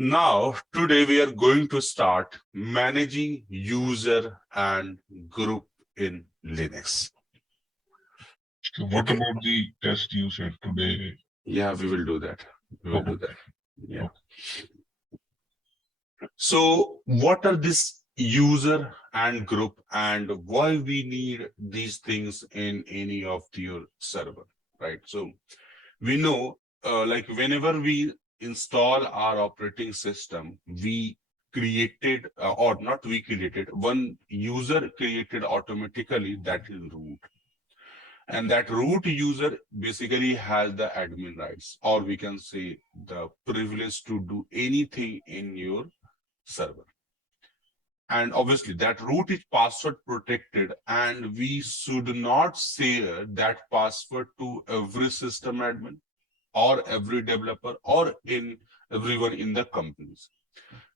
Now, today we are going to start managing user and group in Linux. So what about the test you said today? Yeah, we will do that. We will do that. Yeah. Okay. So what are this user and group and why we need these things in any of your server, right? So we know like whenever we install our operating system, we created or not we created, one user created automatically, that is root. And that root user basically has the admin rights, or we can say the privilege to do anything in your server. And obviously that root is password protected, and we should not share that password to every system admin or every developer or in everyone in the companies.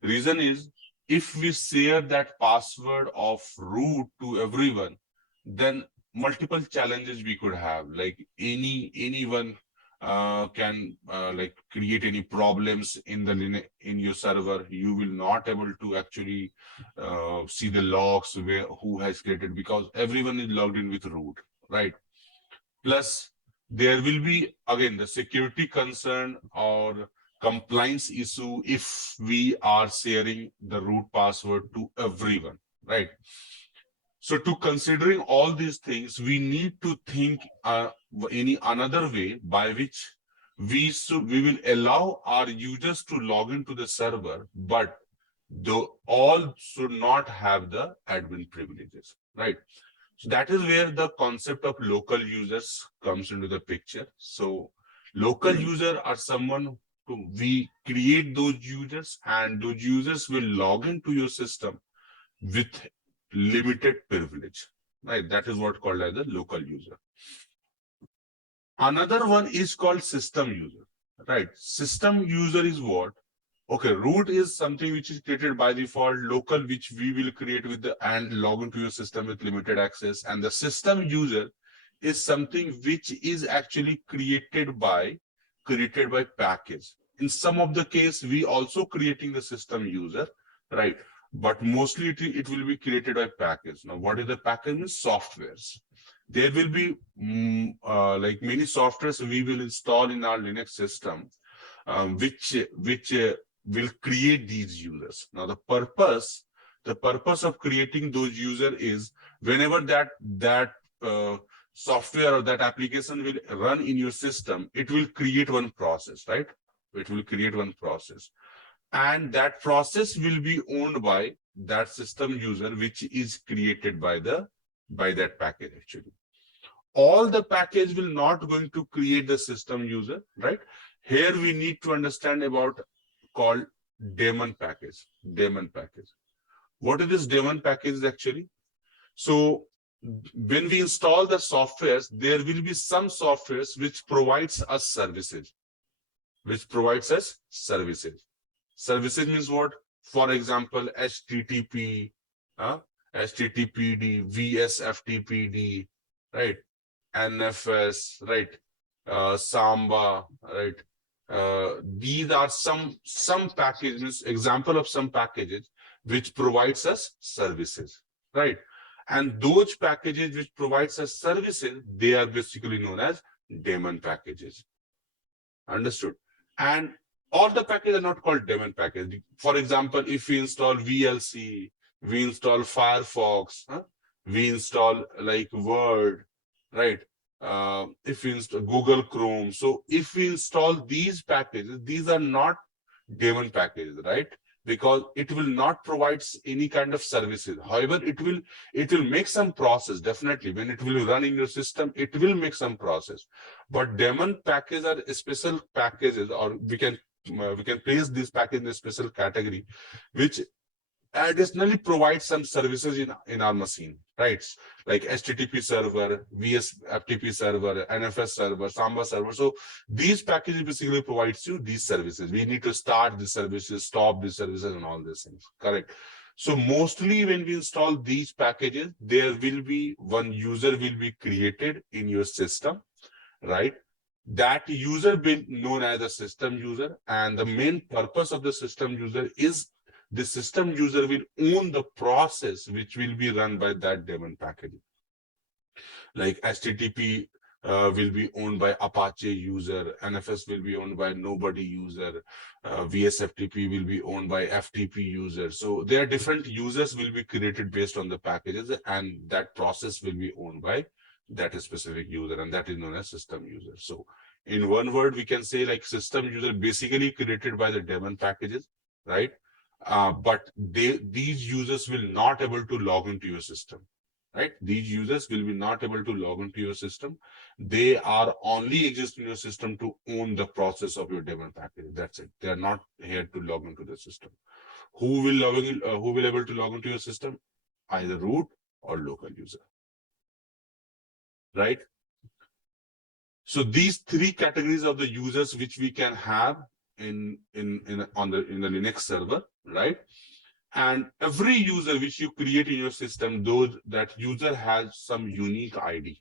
Reason is, if we share that password of root to everyone, then multiple challenges we could have, like anyone can like create any problems in the in your server. You will not able to actually see the logs where who has created, because everyone is logged in with root, right? Plus there will be again the security concern or compliance issue if we are sharing the root password to everyone, right? So to considering all these things, we need to think any another way by which we will allow our users to log into the server, but though all should not have the admin privileges, right? So that is where the concept of local users comes into the picture. So local user are someone who we create those users, and those users will log into your system with limited privilege, right? That is what called as a local user. Another one is called system user, right? System user is what? Okay, root is something which is created by default, local, which we will create with the and log into your system with limited access. And the system user is something which is actually created by package. In some of the case, we also creating the system user, right? But mostly it will be created by package. Now, what is the package? Is softwares. There will be like many softwares we will install in our Linux system, which will create these users. Now, the purpose of creating those users is whenever that software or that application will run in your system, it will create one process, right? It will create one process, and that process will be owned by that system user, which is created by that package actually. All the package will not going to create the system user, right? Here we need to understand about called daemon package. Daemon package. What is this daemon package actually? So when we install the softwares, there will be some softwares which provides us services. Services means what? For example, HTTP, HTTPD, VSFTPD, right? NFS, right? Samba, right? These are some packages, example of some packages which provides us services, right? And those packages which provides us services, they are basically known as daemon packages. Understood? And all the packages are not called daemon package. For example, if we install VLC, we install Firefox, we install like Word, right? If we install Google Chrome. So if we install these packages, these are not daemon packages, right? Because it will not provide any kind of services. However, it will make some process. Definitely, when it will run in your system, it will make some process. But daemon packages are special packages, or we can place this package in a special category, which additionally provide some services in our machine, right? Like HTTP server, VSFTP server, NFS server, Samba server. So these packages basically provides you these services. We need to start the services, stop the services, and all these things. Correct. So mostly when we install these packages, there will be one user will be created in your system, right? that user being known as a system user, and the main purpose of the system user is the system user will own the process which will be run by that daemon package. Like HTTP will be owned by Apache user, NFS will be owned by nobody user, VSFTP will be owned by FTP user. So there are different users will be created based on the packages, and that process will be owned by that specific user, and that is known as system user. So in one word, we can say like system user basically created by the daemon packages, right? But these users will not able to log into your system. Right? These users will be not able to log into your system. They are only exist in your system to own the process of your daemon package. That's it. They are not here to log into the system. Who will who will able to log into your system? Either root or local user. Right? So these three categories of the users which we can have in the Linux server, right? And every user which you create in your system, that user has some unique ID,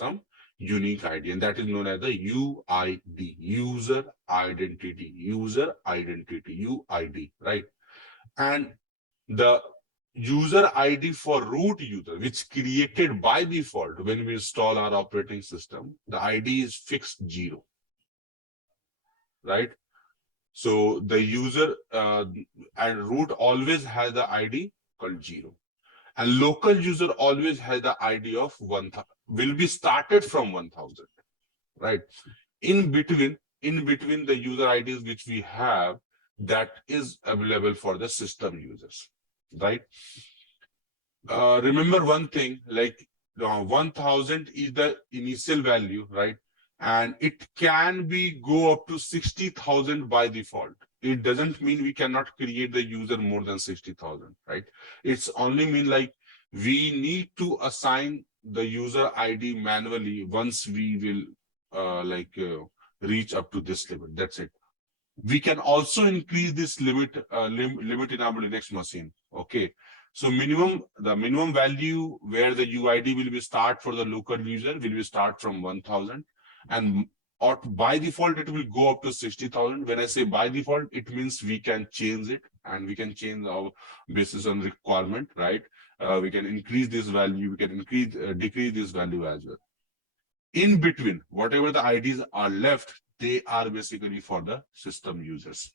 and that is known as the UID, user identity, UID, right? And the user ID for root user, which created by default when we install our operating system, the ID is fixed 0, right? So the user and root always has the ID called 0. And local user always has the ID of 1000, will be started from 1000, right? In between the user IDs which we have, that is available for the system users, right? Remember one thing, like 1000 is the initial value, right? And it can be go up to 60,000 by default. It doesn't mean we cannot create the user more than 60,000, right? It's only mean like we need to assign the user ID manually once we will reach up to this limit. That's it. We can also increase this limit in our Linux machine. Okay. So the minimum value where the UID will be start for the local user will be start from 1000. And or by default, it will go up to 60,000. When I say by default, it means we can change it, and we can change our basis on requirement, right? We can increase this value, we can decrease this value as well. In between, whatever the IDs are left, they are basically for the system users,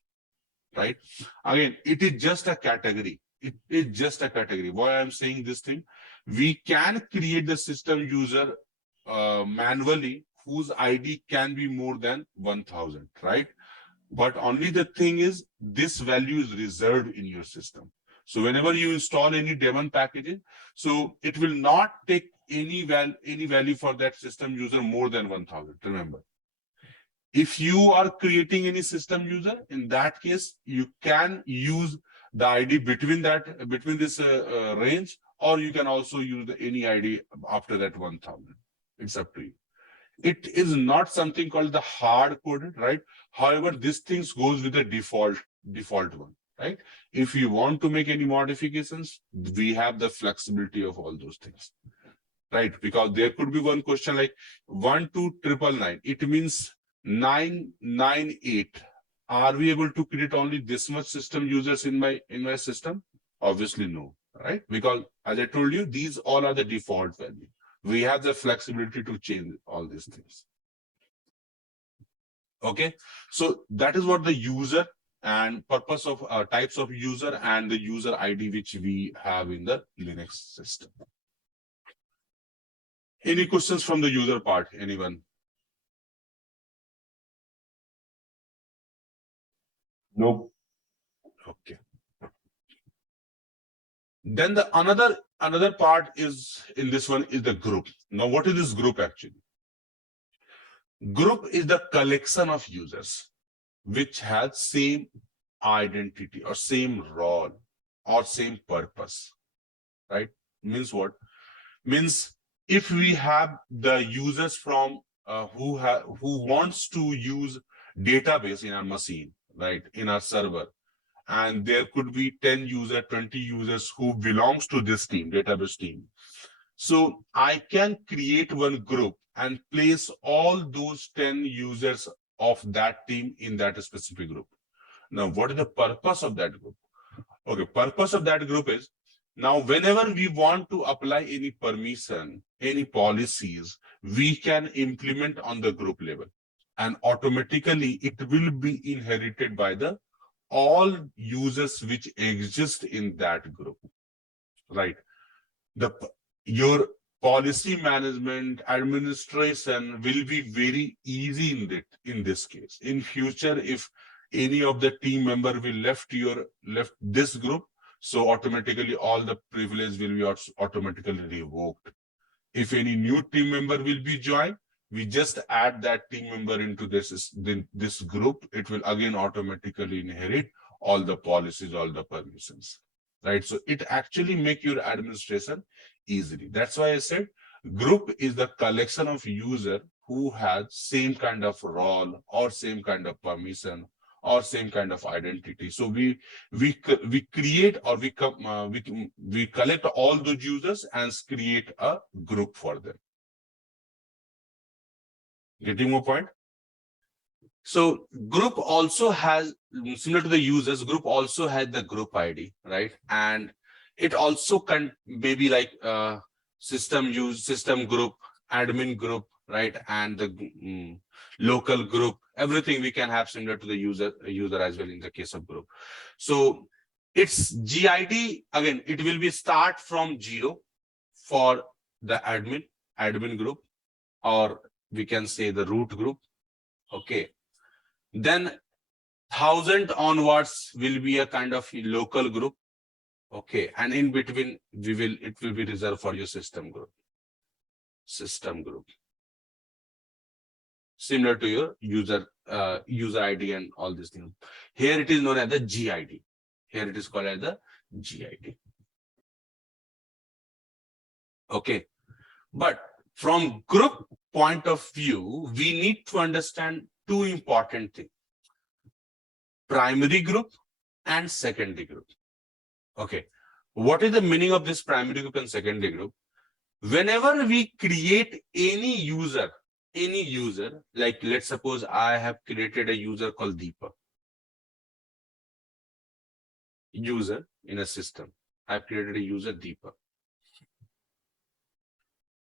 right? Again, it is just a category. It is just a category. Why I'm saying this thing? We can create the system user manually, whose ID can be more than 1000, right? But only the thing is, this value is reserved in your system. So whenever you install any daemon packaging, so it will not take any value for that system user more than 1000. Remember, if you are creating any system user, in that case, you can use the ID between this range, or you can also use any ID after that 1000. It's up to you. It is not something called the hard coded, right? However, this things goes with the default one, right? If you want to make any modifications, we have the flexibility of all those things, right? Because there could be one question like 12999. It means 998. Are we able to create only this much system users in my system? Obviously no, right? Because as I told you, these all are the default value. We have the flexibility to change all these things. Okay, so that is what the user and purpose of types of user and the user ID which we have in the Linux system. Any questions from the user part? Anyone? Nope. Okay. Then the another part is in this one is the group. Now, what is this group actually? Group is the collection of users which has same identity or same role or same purpose, right? Means what? Means if we have the users from who wants to use database in our machine, right, in our server, and there could be 10 users, 20 users who belongs to this team, database team. So I can create one group and place all those 10 users of that team in that specific group. Now, what is the purpose of that group? Okay, purpose of that group is, now whenever we want to apply any permission, any policies, we can implement on the group level, and automatically it will be inherited by the all users which exist in that group, right? Your policy management administration will be very easy in this case. In future, if any of the team member will left this group, so automatically all the privilege will be automatically revoked. If any new team member will be joined, we just add that team member into this group. It will again automatically inherit all the policies, all the permissions, right? So it actually make your administration easily. That's why I said group is the collection of user who has same kind of role or same kind of permission or same kind of identity. So we create or we collect all those users and create a group for them. Getting my point? So group also has, similar to the users, group also has the group ID, right? And it also can maybe like system group, admin group, right? And the local group, everything we can have similar to the user as well in the case of group. So its GID, again, it will be start from 0 for the admin group, or we can say the root group. Okay. Then 1000 onwards will be a kind of local group. Okay. And in between, it will be reserved for your system group. Similar to your user ID and all these things. Here it is known as the GID. Here it is called as the GID. Okay. But from group point of view, we need to understand two important things: primary group and secondary group. Okay. What is the meaning of this primary group and secondary group? Whenever we create any user, like let's suppose I have created a user called Deepak. User in a system. I've created a user Deepak.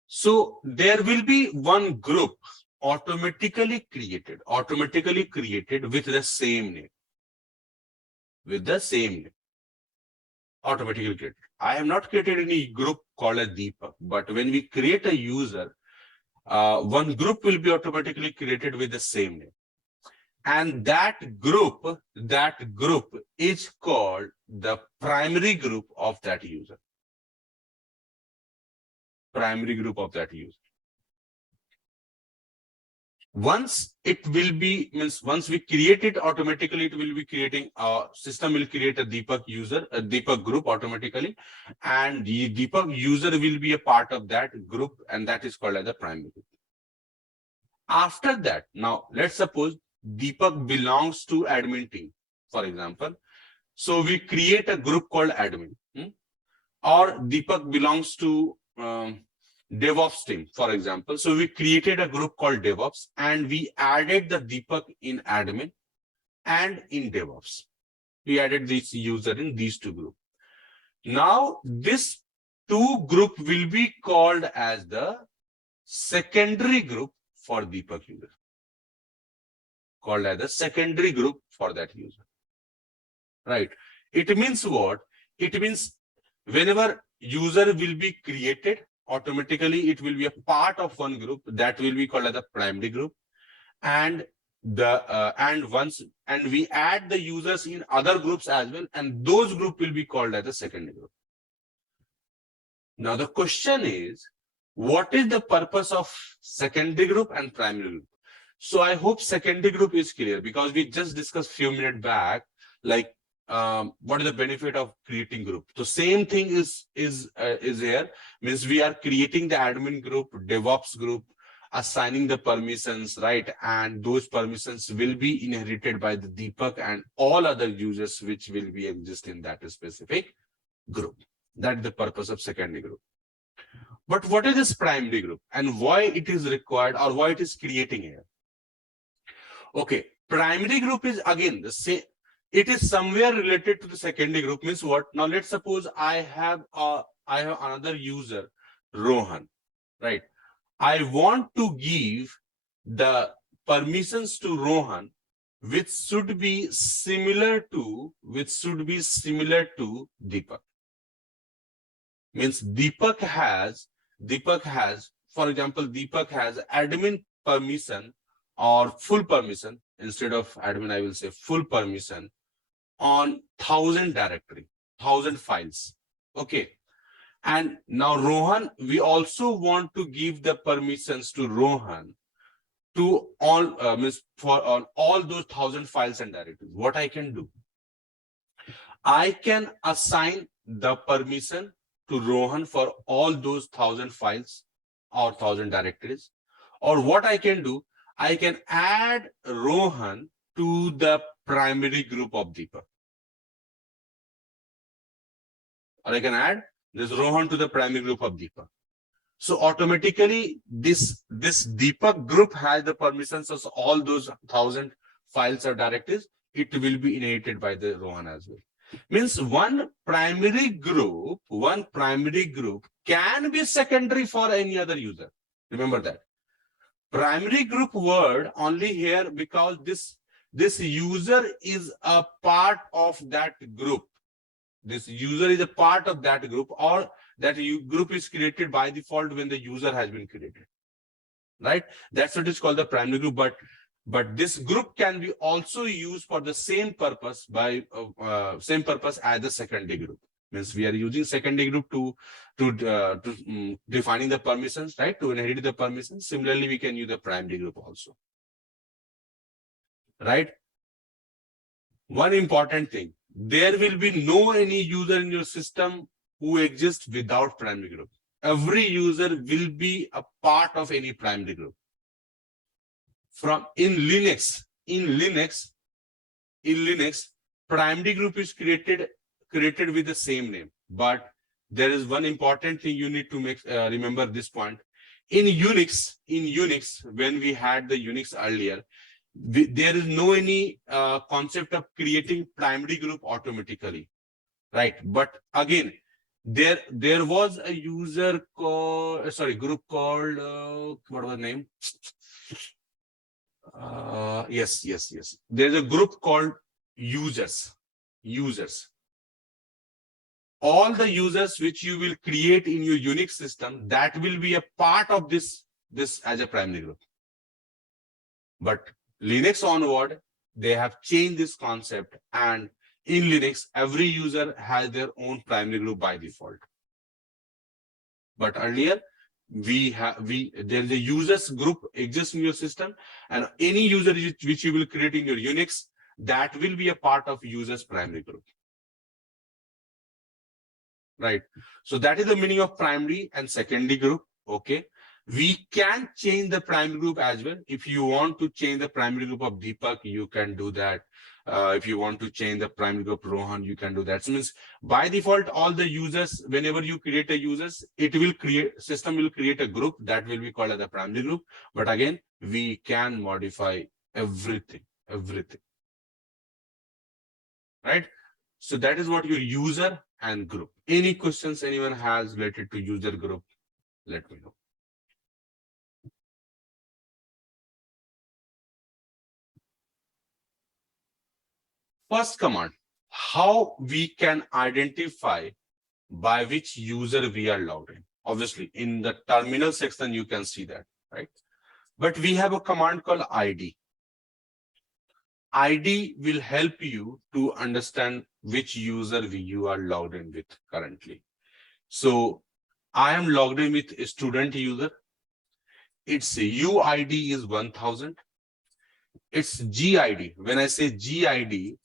So there will be one group automatically created with the same name. Automatically created. I have not created any group called a Deepak, but when we create a user, one group will be automatically created with the same name. And that group is called the primary group of that user. Primary group of that user. Once it will be, once we create it, automatically it will be creating, system will create a Deepak user, a Deepak group automatically, and the Deepak user will be a part of that group, and that is called as the primary group. After that, now let's suppose Deepak belongs to admin team, for example. So we create a group called admin, or Deepak belongs to DevOps team, for example. So we created a group called DevOps, and we added the Deepak in admin and in DevOps. We added this user in these two groups. Now this two group will be called as the secondary group for Deepak user. Called as the secondary group for that user. Right. It means what? It means whenever user will be created, automatically it will be a part of one group that will be called as the primary group, and we add the users in other groups as well, and those group will be called as the secondary group. Now the question is, what is the purpose of secondary group and primary group? So I hope secondary group is clear, because we just discussed few minutes back, like what is the benefit of creating group. So same thing is here, means we are creating the admin group, DevOps group, assigning the permissions, right? And those permissions will be inherited by the Deepak and all other users which will be exist in that specific group. That's the purpose of secondary group. But what is this primary group and why it is required or why it is creating here? Okay, primary group is again the same. It is somewhere related to the secondary group. Means what? Now let's suppose I have another user, Rohan, right? I want to give the permissions to Rohan, which should be similar to Deepak. Means Deepak has, for example, Deepak has admin permission or full permission. Instead of admin, I will say full permission on 1000 directory, 1000 files. Okay. And now Rohan, we also want to give the permissions to Rohan to all means for on all those 1000 files and directories. What I can do? I can assign the permission to Rohan for all those 1000 files or 1000 directories. Or what I can do, I can add Rohan to the primary group of Deepak. Or I can add this Rohan to the primary group of Deepak. So automatically this Deepak group has the permissions of all those 1000 files or directives. It will be inherited by the Rohan as well. Means one primary group can be secondary for any other user. Remember that. Primary group word only here because this user is a part of that group. This user is a part of that group, or that group is created by default when the user has been created, right? That's what is called the primary group. But this group can be also used for the same purpose as the secondary group. Means we are using secondary group to defining the permissions, right? To inherit the permissions. Similarly, we can use the primary group also, right? One important thing. There will be no any user in your system who exists without primary group. Every user will be a part of any primary group. From in Linux, primary group is created with the same name. But there is one important thing you need to remember this point. In Unix, when we had the Unix earlier, there is no any concept of creating primary group automatically, right? But again, there was a user group called what was the name? Yes. There's a group called users. All the users which you will create in your Unix system, that will be a part of this as a primary group. But Linux onward, they have changed this concept, and in Linux, every user has their own primary group by default. But earlier, there's a users group exists in your system, and any user which you will create in your Unix, that will be a part of users primary group. Right. So that is the meaning of primary and secondary group. Okay. We can change the primary group as well. If you want to change the primary group of Deepak, you can do that. If you want to change the primary group of Rohan, you can do that. So means by default, all the users, whenever you create a users, system will create a group that will be called as a primary group. But again, we can modify everything. Right? So that is what your user and group. Any questions anyone has related to user group, let me know. First command, how we can identify by which user we are logged in. Obviously, in the terminal section, you can see that, right? But we have a command called ID. ID will help you to understand which user you are logged in with currently. So I am logged in with a student user. Its UID is 1000. Its GID, when I say GID,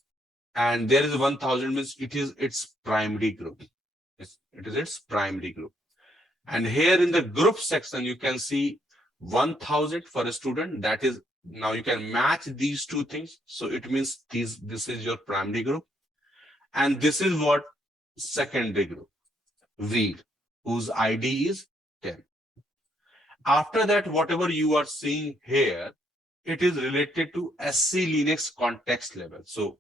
and there is 1000 means it is its primary group. It is its primary group. And here in the group section, you can see 1000 for a student. That is, now you can match these two things. So it means this is your primary group. And this is what secondary group, wheel, whose ID is 10. After that, whatever you are seeing here, it is related to SC Linux context level. So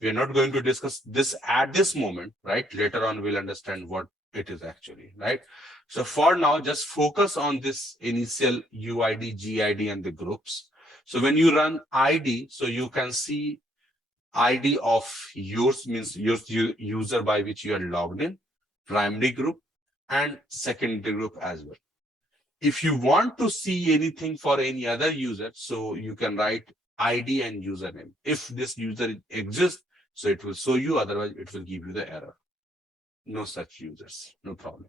we are not going to discuss this at this moment, right? Later on, we'll understand what it is actually, right? So for now, just focus on this initial UID, GID, and the groups. So when you run ID, so you can see ID of yours, means your user by which you are logged in, primary group, and secondary group as well. If you want to see anything for any other user, so you can write ID and username. If this user exists, so it will show you, otherwise it will give you the error. No such users, no problem.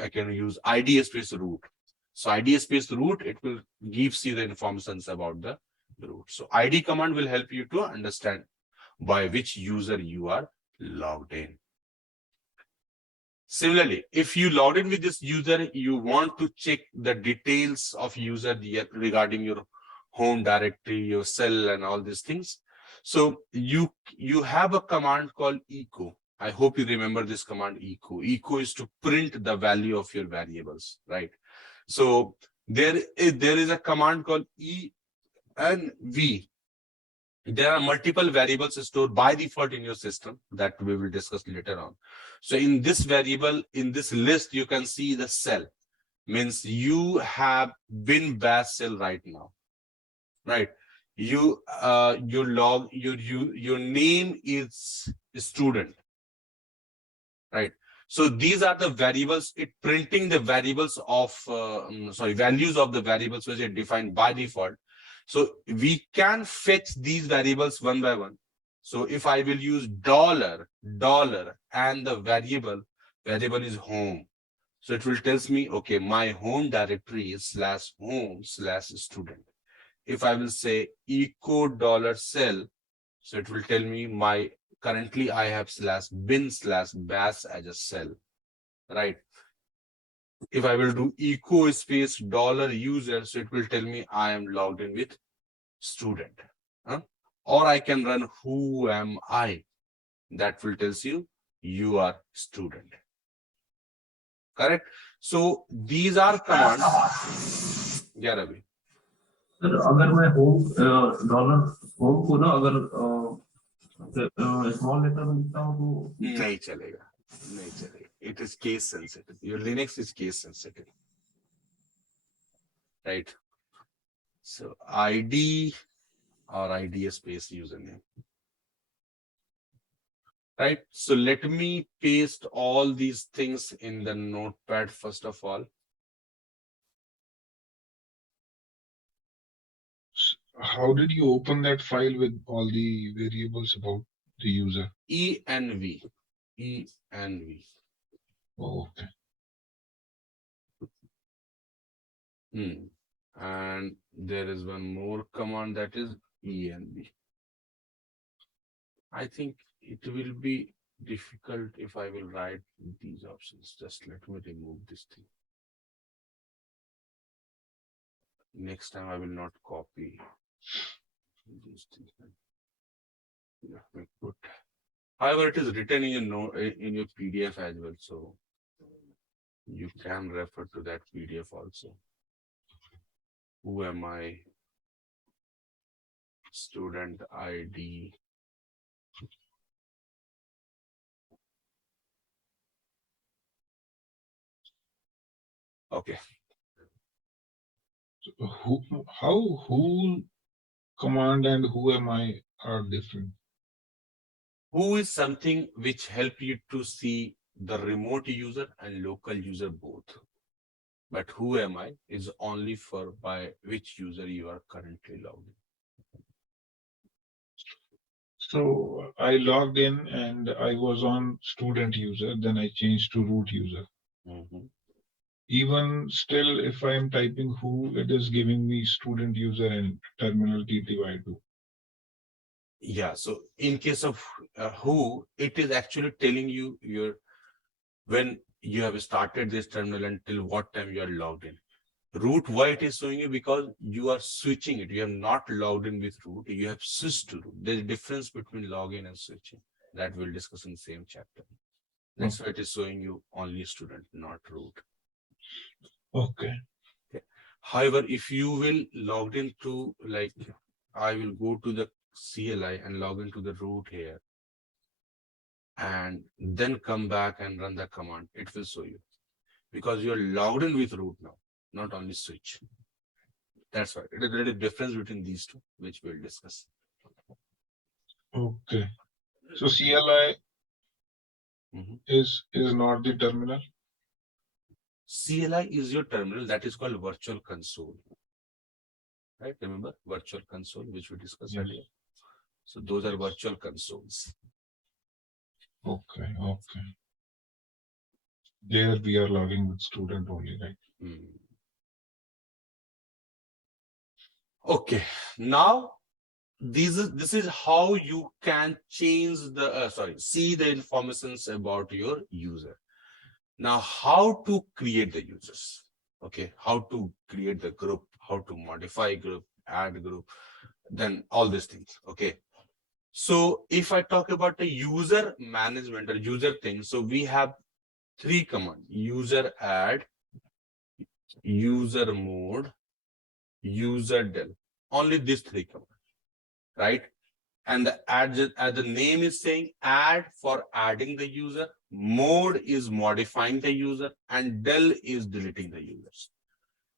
I can use ID space root. So ID space root, it will gives you the informations about the root. So ID command will help you to understand by which user you are logged in. Similarly, if you logged in with this user, you want to check the details of user regarding your home directory, your cell, and all these things. So you have a command called echo. I hope you remember this command echo. Echo is to print the value of your variables, right? So there is a command called env. There are multiple variables stored by default in your system that we will discuss later on. So in this variable, in this list, you can see the cell, means you have bin bash cell right now, right? Your name is student, right? So these are the variables, it printing the variables of, values of the variables which are defined by default. So we can fetch these variables one by one. So if I will use dollar, and the variable is home. So it will tells me, okay, my home directory is /home/student. If I will say echo $cell, so it will tell me my currently I have /bin/bash as a cell, right? If I will do echo space $user, so it will tell me I am logged in with student. Or I can run who am I. That will tells you are student. Correct? So these are commands. Yeah, Ravi. Sir अगर मैं home dollar home को ना अगर small letter में लिखता हूँ तो नहीं चलेगा, नहीं चलेगा. It is case sensitive. Your Linux is case sensitive, right? So ID or ID space username, right? So let me paste all these things in the notepad first of all. How did you open that file with all the variables about the user? env. Oh, okay. And there is one more command, that is env. I think it will be difficult if I will write these options. Just let me remove this thing. Next time I will not copy these things. Let me put. However, it is written in your PDF as well, so you can refer to that PDF also. Who am I? Student ID. Okay. So who command and who am I are different? Who is something which help you to see the remote user and local user both. But who am I is only for by which user you are currently logged in. So I logged in and I was on student user, then I changed to root user. Even still, if I am typing who, it is giving me student user and terminal TTY2. Yeah, so in case of who, it is actually telling you when you have started this terminal until what time you are logged in. Root, why it is showing you? Because you are switching it. You have not logged in with root. You have switched to root. There is a difference between login and switching. That we'll discuss in the same chapter. That's why it is showing you only student, not root. Okay. However, if you will log into, like, I will go to the CLI and log into the root here and then come back and run the command, it will show you because you're logged in with root now, not only switch. That's why there is a difference between these two, which we'll discuss. Okay. So CLI Mhm. is not the terminal. CLI is your terminal, that is called virtual console. Right? Remember virtual console, which we discussed Yes. earlier. So those are virtual consoles. Okay. Okay. There we are logging with student only, right? Okay, now this is how you can change the see the informations about your user. Now, how to create the users? Okay, how to create the group, how to modify group, add group, then all these things. Okay, so if I talk about the user management or user thing, so we have 3 commands: user add, user mode, user del. Only these 3 commands, right? And the add, as the name is saying, add for adding the user, mode is modifying the user, and del is deleting the users.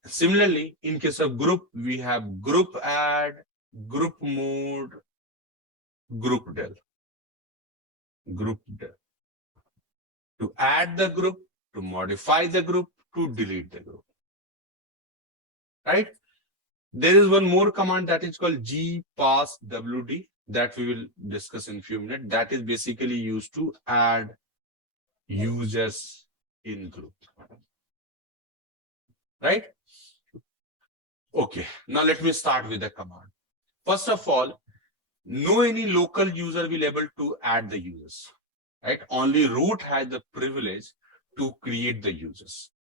Similarly, in case of group, we have group add, group mode, group del. Group del. To add the group, to modify the group, to delete the group. Right? There is one more command that is called gpasswd that we will discuss in a few minutes. That is basically used to add users in group. Right? Okay, now let me start with the command. First of all, no any local user will able to add the users. Right? Only root has the privilege to create the users.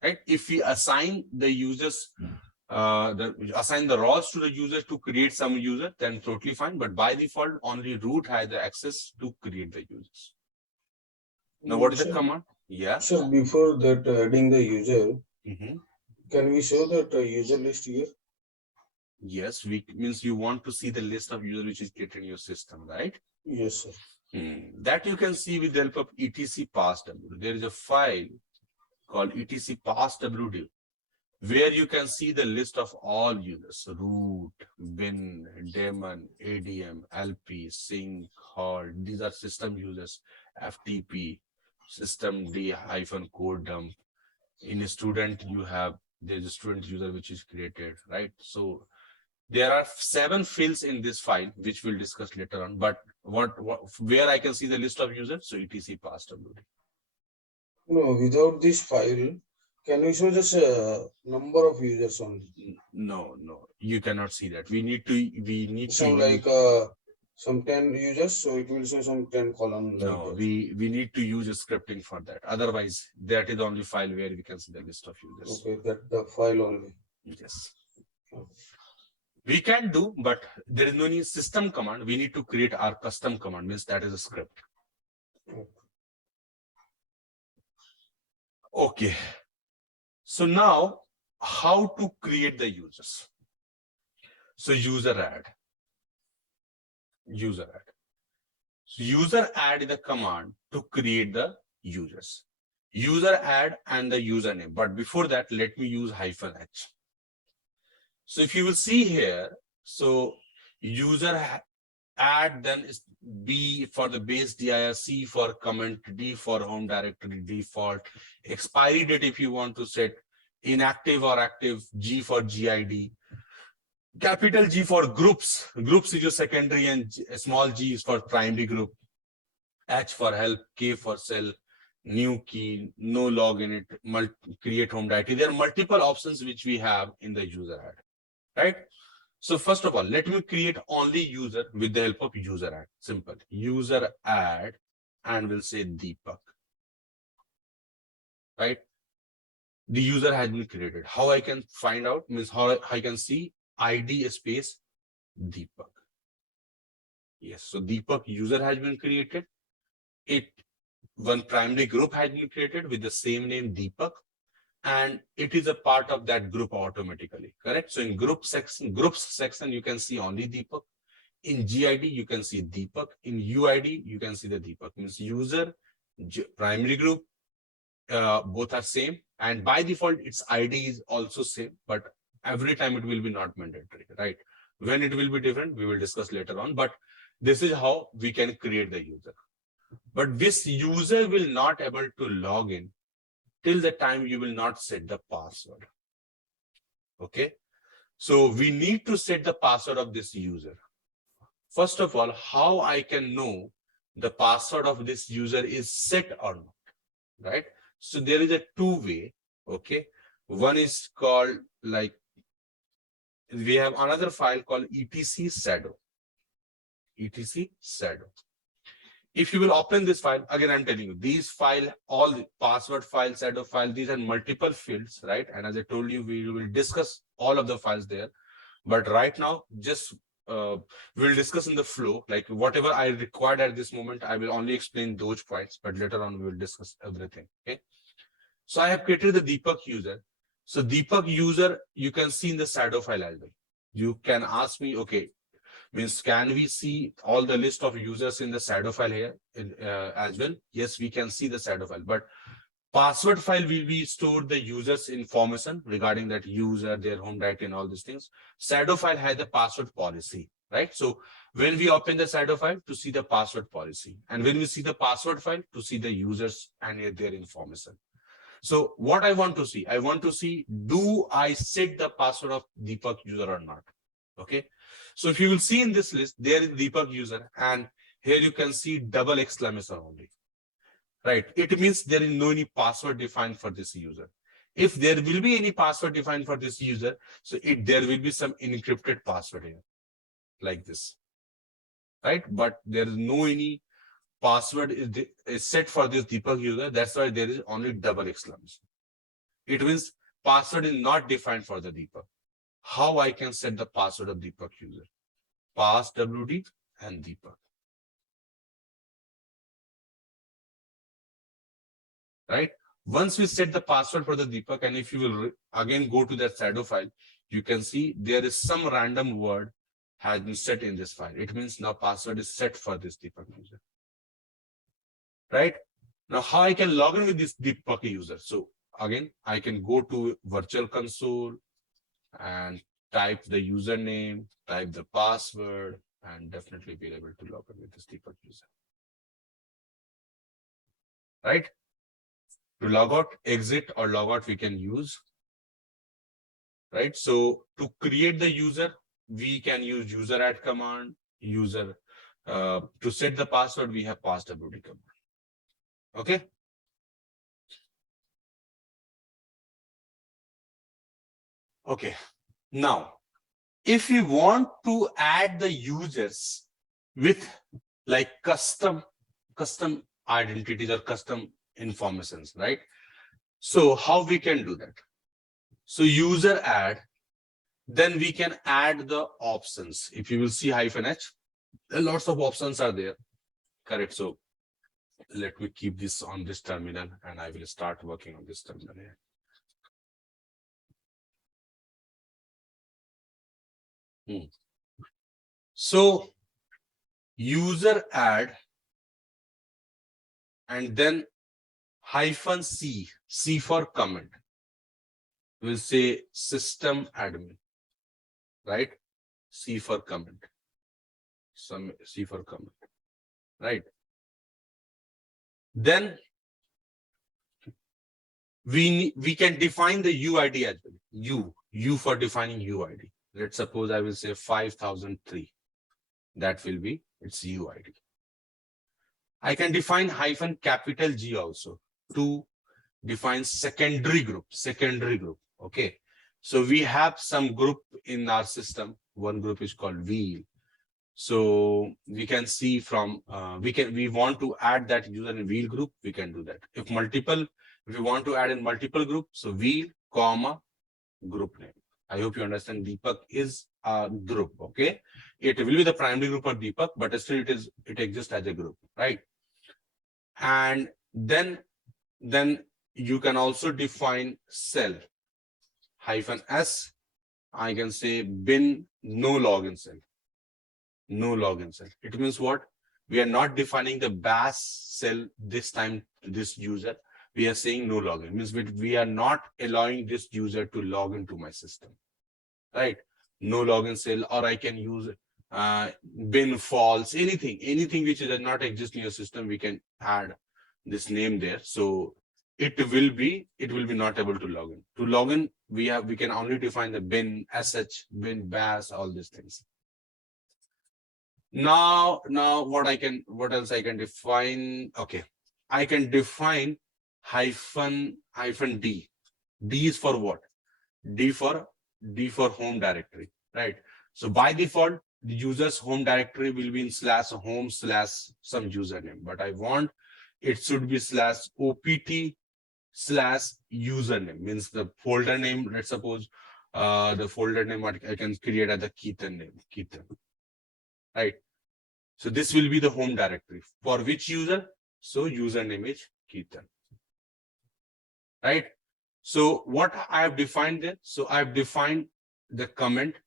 Right? If we assign the users, assign the roles to the user to create some user, then totally fine. But by default, only root has the access to create the users. Now, what is the command? Yeah. So before that, adding the user, can we show that user list here? Yes, means you want to see the list of users which is created in your system, right? Yes, sir. That you can see with the help of etc passwd. There is a file called etc passwd where you can see the list of all users: root, bin, daemon, adm, lp, sync, halt. These are system users. ftp, system d-code dump. In a student, there's a student user which is created, right? So there are 7 fields in this file, which we'll discuss later on. But where I can see the list of users? So etc passwd. No, without this file, can we show just number of users only? No, you cannot see that. We need to So use, like some 10 users, so it will show some 10 column. no, Like we need to use a scripting for that. Otherwise, that is the only file where we can see the list of users. okay, that the file only. Yes. We can do, but there is no any system command. We need to create our custom command, means that is a script. Okay. So now, how to create the users? So user add. User add. So user add is the command to create the users. User add and the username. But before that, let me use -h. So if you will see here, so user add, then is B for the base dir, C for comment, D for home directory default, expiry date if you want to set, inactive or active, G for GID, capital G for groups. Groups is your secondary, and small g is for primary group, H for help, K for cell, new key, no log in it, create home directory. There are multiple options which we have in the user add, right? So first of all, let me create only user with the help of user add. Simple. User add, and we'll say Deepak. Right? The user has been created. How I can find out? Means how I can see ID space Deepak. Yes. So Deepak user has been created. One primary group has been created with the same name Deepak. and it is a part of that group automatically, correct? So in groups section, you can see only Deepak. In GID, you can see Deepak. In UID, you can see the Deepak. Means user, primary group, both are same. And by default, its ID is also same, but every time it will be not mandatory, right? When it will be different, we will discuss later on. But this is how we can create the user. But this user will not able to log in till the time you will not set the password. Okay. So we need to set the password of this user. First of all, how I can know the password of this user is set or not, right? So there is a two-way, okay? One is called like, we have another file called etc shadow. etc shadow. If you will open this file, again, I'm telling you, these file, all the password file, shadow file, these are multiple fields, right? And as I told you, we will discuss all of the files there. But right now, just we'll discuss in the flow, like whatever I required at this moment, I will only explain those points, but later on we will discuss everything, okay? So I have created the Deepak user. So Deepak user, you can see in the shadow file as well. You can ask me, okay, means can we see all the list of users in the shadow file here as well? Yes, we can see the shadow file, but password file will be stored the users information regarding that user, their home directory and all these things. Shadow file has the password policy, right? So when we open the shadow file to see the password policy, and when we see the password file to see the users and their information. So what I want to see, do I set the password of Deepak user or not? Okay. So if you will see in this list, there is Deepak user, and here you can see double exclamation only. Right. It means there is no any password defined for this user. If there will be any password defined for this user, so there will be some encrypted password here, like this. Right. But there is no any password is set for this Deepak user. That's why there is only double exclamation. It means password is not defined for the Deepak. How I can set the password of Deepak user? Pass WD and Deepak. Right? Once we set the password for the Deepak, and if you will again go to that shadow file, you can see there is some random word has been set in this file. It means now password is set for this Deepak user. Right? Now, how I can log in with this Deepak user? So again, I can go to virtual console and type the username, type the password, and definitely be able to log in with this Deepak user. Right? To log out, exit or log out, we can use. Right? So to create the user, we can use user add command, user to set the password, we have pass WD command. Okay. Okay. Now, if we want to add the users with like custom identities or custom informations, right? So how we can do that? So user add, then we can add the options. If you will see -H, lots of options are there. Correct. So let me keep this on this terminal and I will start working on this terminal here. So user add and then -C, C for comment. We'll say system admin, right? C for comment. Some C for comment, right? Then we can define the UID as well. U for defining UID. Let's suppose I will say 5003. That will be its UID. I can define -G also to define secondary group. Okay. So we have some group in our system. One group is called wheel. So we can see from we want to add that user in wheel group, we can do that. If we want to add in multiple groups, so wheel, comma, group name. I hope you understand Deepak is a group, okay? It will be the primary group of Deepak, but still it exists as a group, right? And then you can also define cell -s. I can say bin no login cell. No login cell. It means what? We are not defining the bash cell this time, this user. We are saying no login. It means we are not allowing this user to log into my system. Right? No login cell, or I can use bin false, anything which does not exist in your system, we can add this name there. So it will be not able to log in. To log in, we can only define the bin, sh, bin, bash, all these things. Now what else I can define? Okay, I can define -d. D is for what? D for home directory, right? So by default, the user's home directory will be in /home/ some username, but I want it should be /opt/username, means the folder name. Let's suppose the folder name I can create as the Keaton name, Keaton, right? So this will be the home directory for which user? So username is Keaton, right? So what I have defined there? So I've defined the comment,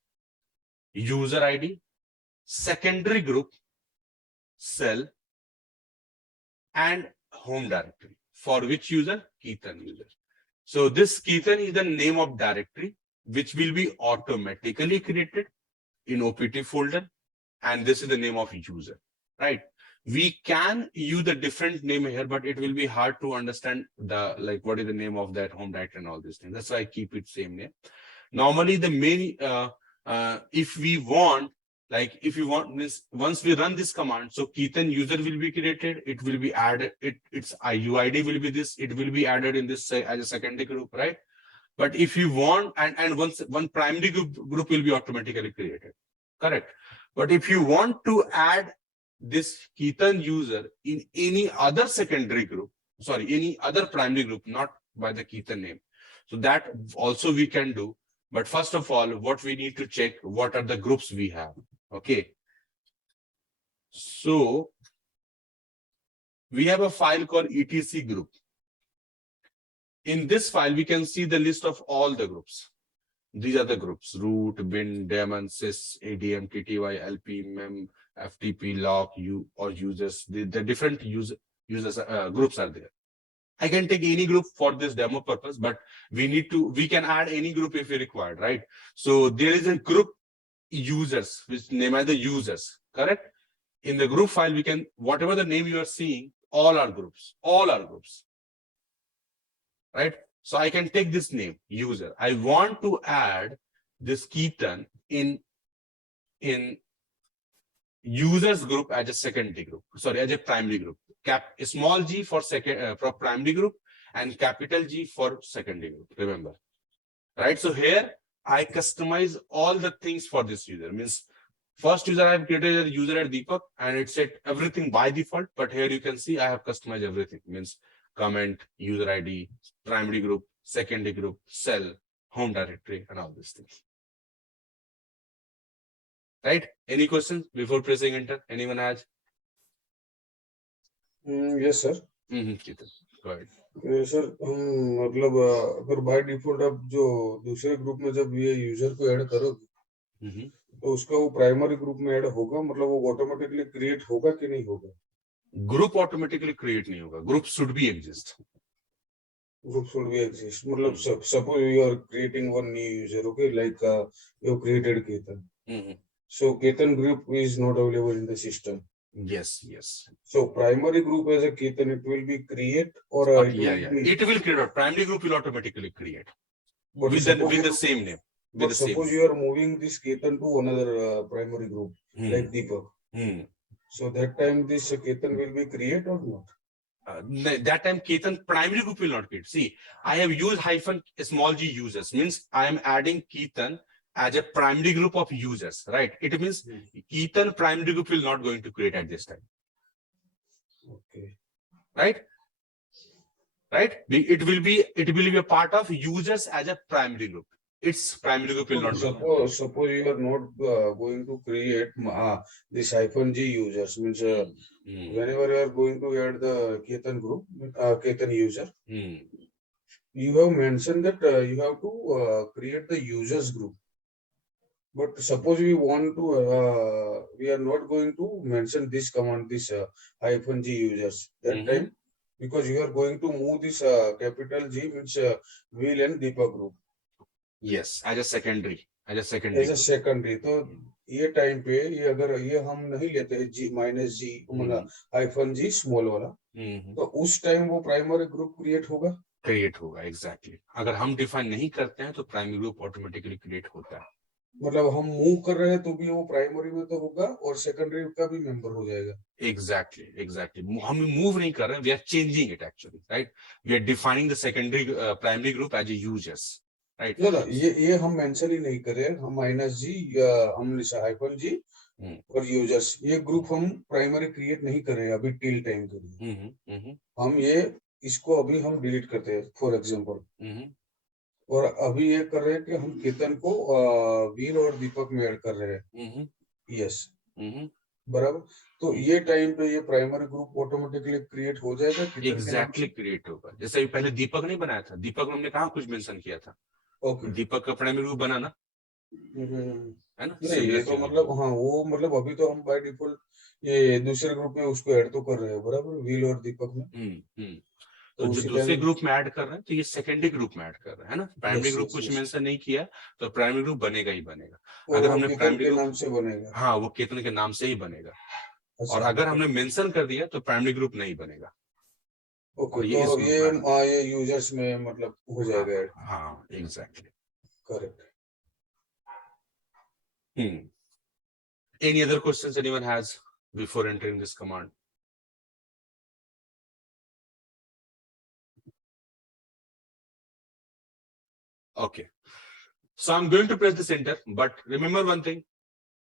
user ID, secondary group, cell, and home directory. For which user? Keaton user. So this Keaton is the name of directory which will be automatically created in OPT folder, and this is the name of user, right? We can use a different name here, but it will be hard to understand what is the name of that home directory and all these things. That's why I keep it same name. Normally, the main if we want means once we run this command, so Keaton user will be created, it will be added, its UID will be this, it will be added in this as a secondary group, right? But if you want, and once one primary group will be automatically created, correct? But if you want to add this Keaton user in any other secondary group, sorry, any other primary group, not by the Keaton name, so that also we can do. But first of all, what we need to check, what are the groups we have? Okay. So we have a file called etc group. In this file, we can see the list of all the groups. These are the groups: root, bin, daemon, sys, adm, tty, lp, mem, ftp, lock, or users. The different users groups are there. I can take any group for this demo purpose, but we can add any group if we required, right? So there is a group users, which name as the users, correct? In the group file, we can, whatever the name you are seeing, all are groups, right? So I can take this name, user. I want to add this Keaton in users group as a secondary group, sorry, as a primary group. Small g for primary group and capital G for secondary group, remember, right? So here I customize all the things for this user. Means first user I have created a user at Deepak and it set everything by default, but here you can see I have customized everything. Means comment, user ID, primary group, secondary group, cell, home directory, and all these things. Right? Any questions before pressing enter? Anyone has? Yes, sir. Go ahead. Sir मतलब अगर by default आप जो दूसरे group में जब ये user को add करोगे तो उसका वो प्राइमरी ग्रुप में ऐड होगा, मतलब वो ऑटोमेटिकली क्रिएट होगा कि नहीं होगा? ग्रुप ऑटोमेटिकली क्रिएट नहीं होगा, group should be exist. Group should be exist. मतलब suppose you are creating one new user, okay, like you created Ketan. So Ketan group is not available in the system. Yes. So primary group as a Ketan, it will be create or it will create. Primary group will automatically create with the same name. But suppose you are moving this Ketan to another primary group like Deepak. So that time this Ketan will be create or not? That time Ketan primary group will not create. See, I have used -g users, means I am adding Ketan as a primary group of users, right? It means Ketan primary group will not going to create at this time. Okay. Right? It will be a part of users as a primary group. Its primary group will not. Suppose you are not going to create this -g users, means whenever you are going to add the Ketan group, Ketan user, you have mentioned that you have to create the users group. But suppose we want to, we are not going to mention this command, this -g users that time, because you are going to move this capital G means Will and Deepak group. Yes, as a secondary As a group. secondary. तो ये time पे ये अगर ये हम नहीं लेते हैं G -G मतलब -G स्मॉल वाला, तो उस टाइम वो प्राइमरी ग्रुप क्रिएट होगा. क्रिएट होगा, एग्जैक्टली. अगर हम डिफाइन नहीं करते हैं तो प्राइमरी ग्रुप ऑटोमेटिकली क्रिएट होता है. मतलब हम मूव कर रहे हैं तो भी वो प्राइमरी में तो होगा और सेकेंडरी का भी मेंबर हो जाएगा. एग्जैक्टली. हम मूव नहीं कर रहे हैं, we are changing it actually, right. We are defining the secondary primary group as a users, right. ना ये हम मेंशन ही नहीं करें, हम -G या हम -G और यूजर्स ये ग्रुप हम प्राइमरी क्रिएट नहीं करें अभी टिल टाइम के लिए. हम ये इसको अभी हम डिलीट करते हैं फॉर एग्जांपल. और अभी ये कर रहे हैं कि हम केतन को वीर और दीपक में ऐड कर रहे हैं. यस, बराबर. तो ये टाइम पे ये प्राइमरी ग्रुप ऑटोमेटिकली क्रिएट हो जाएगा. एग्जैक्टली क्रिएट होगा. जैसे पहले दीपक नहीं बनाया था, दीपक हमने कहाँ कुछ मेंशन किया था. ओके, दीपक का प्राइमरी ग्रुप बनाना है ना. नहीं ये तो मतलब हाँ वो मतलब अभी तो हम बाय डिफॉल्ट ये दूसरे ग्रुप में उसको ऐड तो कर रहे हैं, बराबर, वील और दीपक में. तो जो दूसरे ग्रुप में ऐड कर रहे हैं तो ये सेकेंडरी ग्रुप में ऐड कर रहे हैं, है ना. प्राइमरी ग्रुप कुछ मेंशन नहीं किया तो प्राइमरी ग्रुप बनेगा ही बनेगा. अगर हमने प्राइमरी ग्रुप नाम से बनेगा, हाँ वो केतन के नाम से ही बनेगा. और अगर हमने मेंशन कर दिया तो प्राइमरी ग्रुप नहीं बनेगा. ओके, तो ये यूजर्स में मतलब हो जाएगा ऐड. हाँ exactly correct. Any other questions anyone has before entering this command? Okay, so I'm going to press this enter, but remember one thing,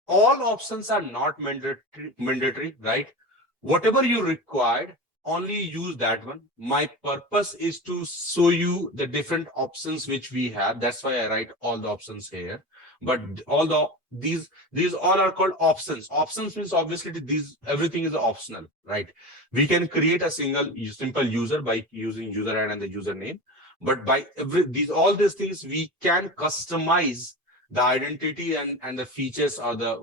all options are not mandatory, right? Whatever you required, only use that one. My purpose is to show you the different options which we have. That's why I write all the options here. But all these all are called options. Options means obviously everything is optional, right? We can create a simple user by using user ID and the username. But by all these things, we can customize the identity and the features of the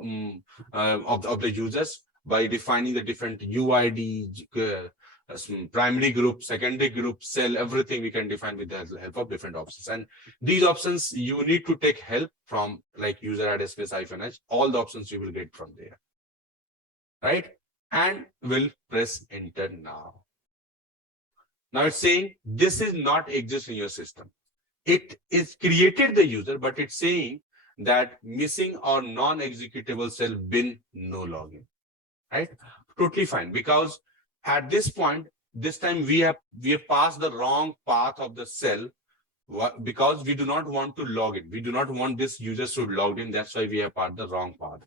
of the users by defining the different UID, primary group, secondary group, cell, everything we can define with the help of different options. And these options you need to take help from, like user ID space -h. All the options you will get from there, right? And we'll press enter now. Now it's saying this is not exist in your system. It is created the user, but it's saying that missing or non-executable cell bin no login, right? Totally fine, because at this point, this time we have passed the wrong path of the cell because we do not want to log in. We do not want this user to log in. That's why we have passed the wrong path,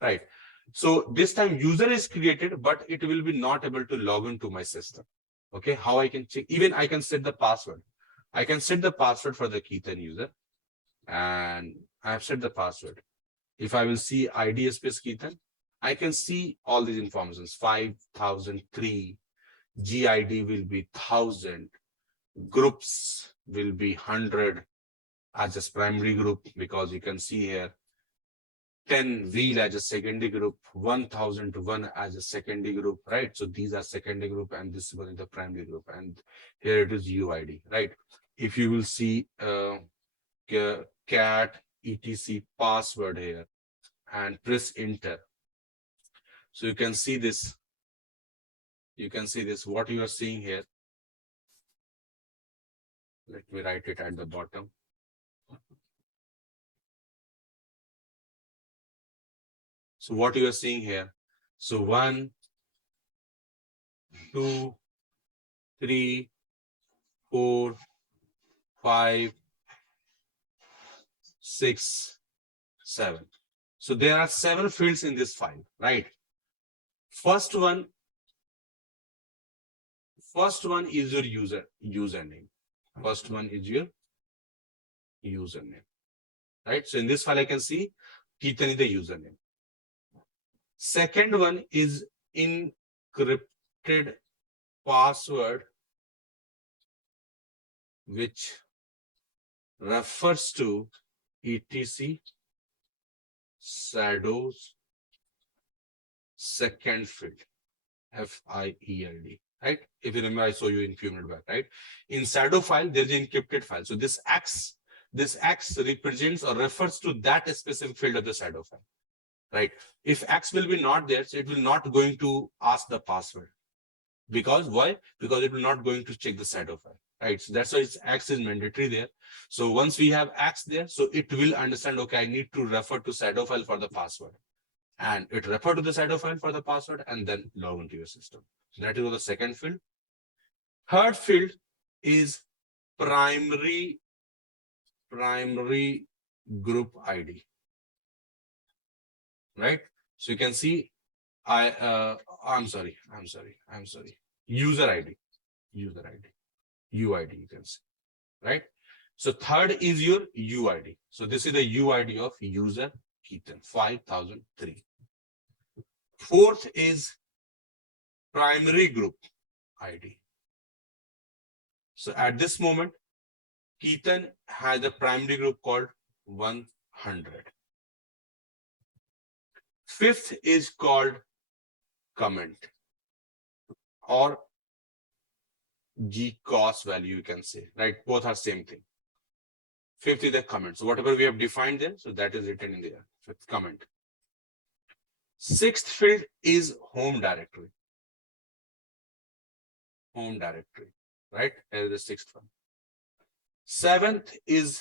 right? So this time user is created, but it will be not able to log into my system. Okay, how I can check? Even I can set the password. I can set the password for the Ketan user, and I have set the password. If I will see ID space Ketan, I can see all these informations. 5003, GID will be 1000, groups will be 100 as a primary group, because you can see here 10 wheel as a secondary group, 1001 as a secondary group, right? So these are secondary group and this one is the primary group, and here it is UID, right? If you will see cat etc password here and press enter, so you can see this. You can see this, what you are seeing here. Let me write it at the bottom. So what you are seeing here. So 1, 2, 3, 4, 5, 6, 7. So there are 7 fields in this file, right? First one is your username. First one is your username, right? So in this file I can see Ketan is the username. Second one is encrypted password which refers to etc shadows second field, FIELD, right? If you remember, I saw you in few minutes back, right? In shadow file, there's an encrypted file. So this X represents or refers to that specific field of the shadow file, right? If X will be not there, so it will not going to ask the password. Because why? Because it will not going to check the shadow file, right? So that's why its X is mandatory there. So once we have X there, so it will understand, okay, I need to refer to shadow file for the password. And it refer to the shadow file for the password and then log into your system. So that is the second field. Third field is primary group ID, right? So you can see, I'm sorry, user ID, UID, you can see, right? So third is your UID. So this is the UID of user Keaton 5003. Fourth is primary group ID. So at this moment, Keaton has a primary group called 100. Fifth is called comment or GCOS value, you can say, right? Both are same thing. Fifth is the comment. So whatever we have defined there, so that is written in there. Fifth comment. Sixth field is home directory. Home directory, right? Here is the sixth one. Seventh is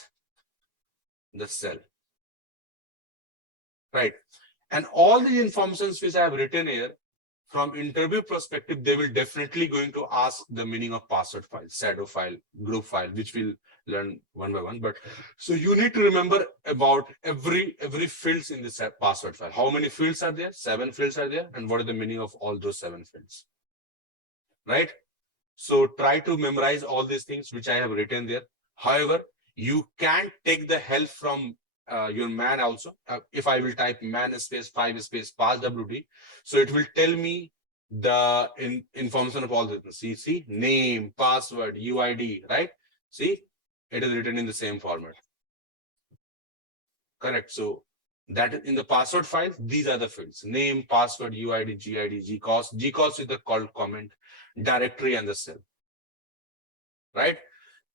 the cell, right? And all the informations which I have written here, from interview perspective, they will definitely going to ask the meaning of password file, shadow file, group file, which we'll learn one by one. But so you need to remember about every fields in this password file. How many fields are there? 7 fields are there. And what is the meaning of all those 7 fields, right? So try to memorize all these things which I have written there. However, you can take the help from your man also. If I will type man space 5 space pass WD, so it will tell me the information of all this. See, name, password, UID, right? See, it is written in the same format. Correct. So that in the password file, these are the fields: name, password, UID, GID, GCOS. GCOS is the called comment, directory, and the cell, right?